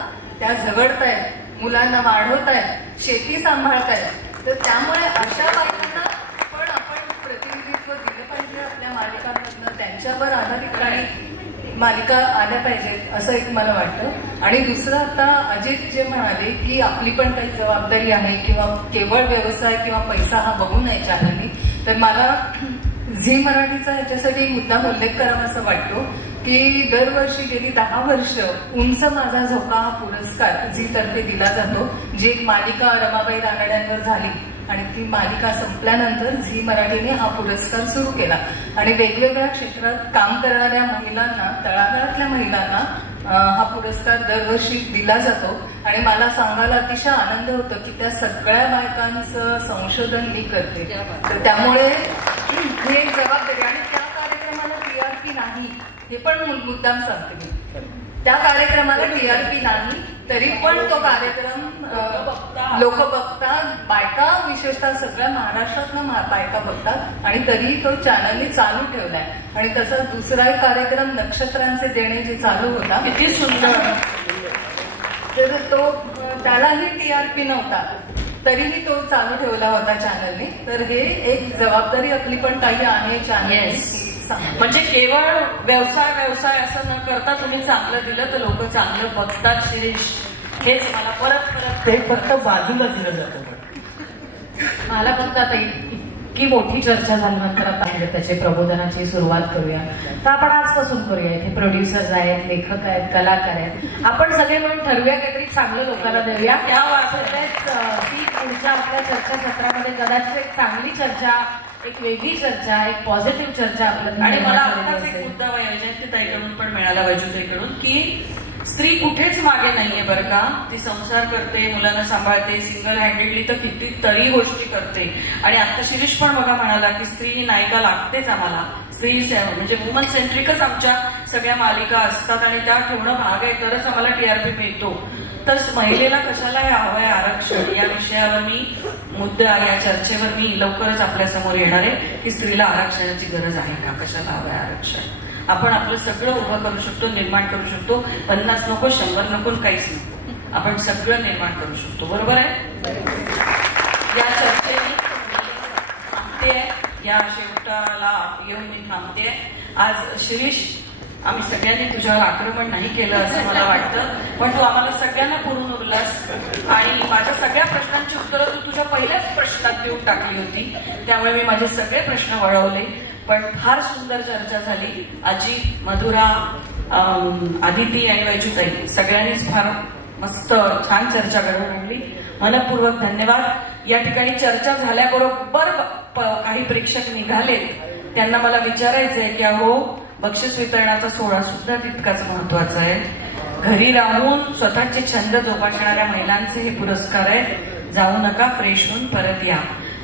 त्या झगडतायत, मुलांना वाढवतायत, शेती सांभाळतायत. तर त्यामुळे अशा बायकांना पण आपण प्रतिनिधित्व दिलं पाहिजे आपल्या मालिकांमधनं. त्यांच्यावर आधारित काही मालिका आल्या पाहिजेत असं एक मला वाटतं. आणि दुसरं, आता अजित जे म्हणाले की आपली पण काही जबाबदारी आहे किंवा केवळ व्यवसाय किंवा पैसा हा बघू नये चॅनलनी, तर मला झी मराठीचा ह्याच्यासाठी मुद्दाम उल्लेख करावा असं वाटतो की दरवर्षी गेली 10 वर्ष उंच माझा झोका हा पुरस्कार झी तर्फे दिला जातो, जी एक मालिका रमाबाई रानड्यांवर झाली. आणि ती मालिका संपल्यानंतर झी मराठीने हा पुरस्कार सुरू केला. आणि वेगवेगळ्या क्षेत्रात काम करणाऱ्या महिलांना, तळागाळातल्या महिलांना हा पुरस्कार दरवर्षी दिला जातो. आणि मला सांगायला अतिशय आनंद होतो की त्या सगळ्या बायकांचं संशोधन मी करते. तर त्यामुळे ही एक जबाबदारी. आणि त्या कार्यक्रमाला टीआरपी नाही हे पण मुद्दाम सांगते मी. त्या कार्यक्रमाला टीआरपी नाही, तरी पण तो कार्यक्रम लोक बघतात, बायका विशेषतः सगळ्या महाराष्ट्रातनं बायका बघतात. आणि तरीही तो चॅनलनी चालू ठेवलाय. आणि तसाच दुसरा एक कार्यक्रम नक्षत्रांचे देणे जे चालू होता, किती सुंदर, तर तो त्यालाही टीआरपी नव्हता, तरीही तो चालू ठेवला होता चॅनलने. तर हे एक जबाबदारी आपली पण काही आहे चॅनल. म्हणजे केवळ व्यवसाय असं न करता तुम्ही चांगलं दिलं तर लोक चांगलं बघतात. शिरीष, हेच मला परत ते फक्त बाजूला दिलं जातं. मला फक्त आता इतकी मोठी चर्चा झाल्यानंतर आता त्याची प्रबोधनाची सुरुवात करूया. तर आपण आजपासून करूया. इथे प्रोड्युसर्स आहेत, लेखक आहेत, कलाकार आहेत. आपण सगळे मिळून ठरवूया काहीतरी चांगलं लोकांना देऊया. या वाचतेच ती पुढच्या आपल्या चर्चासत्रामध्ये कदाचित एक चांगली चर्चा, एक वेगळी चर्चा, एक पॉझिटिव्ह चर्चा आपल्याला. आणि मला आताच एक मुद्दा वैजयंतीताईकडून पण मिळाला, वैजूताईकडून, की स्त्री कुठेच मागे नाहीये बरं का. ती संसार करते, मुलांना सांभाळते, सिंगल हँडेडली तर कितीतरी गोष्टी करते. आणि आता शिरीष पण बघा म्हणाला की स्त्री नायिका लागतेच आम्हाला. स्त्री म्हणजे वुमन सेंट्रिकच आमच्या सगळ्या मालिका असतात आणि त्या ठेवणं भाग आहे, तरच आम्हाला टीआरपी मिळतो. तर महिलेला कशाला हवंय आरक्षण, या विषयावर मी मुद्दा, या चर्चेवर मी लवकरच आपल्या समोर येणार आहे की स्त्रीला आरक्षणाची गरज आहे का, कशाला हवंय आरक्षण. आपण आपलं सगळं उभं करू शकतो, निर्माण करू शकतो. 50 नको, 100 नको, काहीच नको. आपण सगळं निर्माण करू शकतो. बरोबर आहे. या चर्चेने थांबते, या शेवटाला येऊन मी थांबते. आज शिरीष, आम्ही सगळ्यांनी तुझ्यावर आक्रमण नाही केलं असं मला वाटतं, पण तू आम्हाला सगळ्यांना पुरून उरलास. आणि माझ्या सगळ्या प्रश्नांची उत्तरं तू तुझ्या पहिल्याच प्रश्नात देऊन टाकली होती, त्यामुळे मी माझे सगळे प्रश्न वळवले. पण फार सुंदर चर्चा झाली. अजित, मधुरा, आदिती आणि वैजूताई सगळ्यांनीच फार मस्त छान चर्चा घडवून आणली. मनपूर्वक धन्यवाद. या ठिकाणी चर्चा झाल्याबरोबर काही प्रेक्षक निघालेत. त्यांना मला विचारायचंय की अहो, बक्षीस वितरणाचा सोहळा सुद्धा तितकाच महत्वाचा आहे. घरी राहून स्वतःचे छंद जोपासणाऱ्या महिलांचे हे पुरस्कार आहेत. जाऊ नका, फ्रेश होऊन परत या.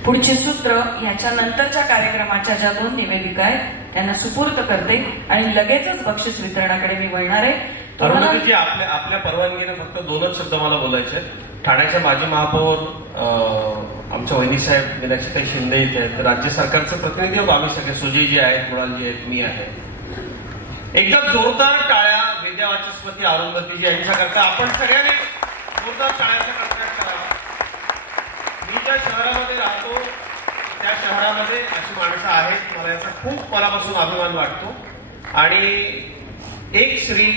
पुढची सूत्र ह्याच्या नंतरच्या कार्यक्रमाच्या ज्या 2 निवेदिका आहेत त्यांना सुपूर्द करते आणि लगेचच बक्षीस वितरणाकडे मी वळणार आहे. अरुंधतीजी, आपल्या परवानगीने फक्त 2च शब्द मला बोलायचे. ठाण्याच्या माजी महापौर आमच्या वहिनीसाहेब मीनाक्षीताई शिंदे इथे आहेत. राज्य सरकारचे प्रतिनिधी आहोत आम्ही सगळे. सुजयजी आहेत, कुणालजी आहेत, मी आहे. एकदम जोरदार टाळ्या विद्या वाचस्पती अरुंधतीजी यांच्याकरता. आपण सगळ्यांनी जोरदार टाळ्याचा कडकडाट करावा. मी ज्या शहरामध्ये राहतो त्या शहरामध्ये अशी माणसं आहेत. मला याचा खूप मनापासून अभिमान वाटतो. आणि एक स्त्री,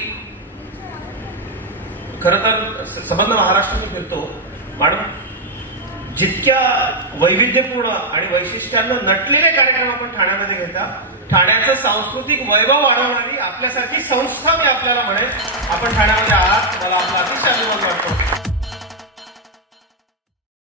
खरं तर संबंध महाराष्ट्र मी फिरतो, पण जितक्या वैविध्यपूर्ण आणि वैशिष्ट्यांना नटलेले कार्यक्रम आपण ठाण्यामध्ये घेता, ठाण्याचं सांस्कृतिक वैभव वाढवणारी आपल्यासारखी संस्था मी आपल्याला म्हणेन. आपण ठाण्यामध्ये आहात, मला आपला अतिशय अभिमान वाटतो.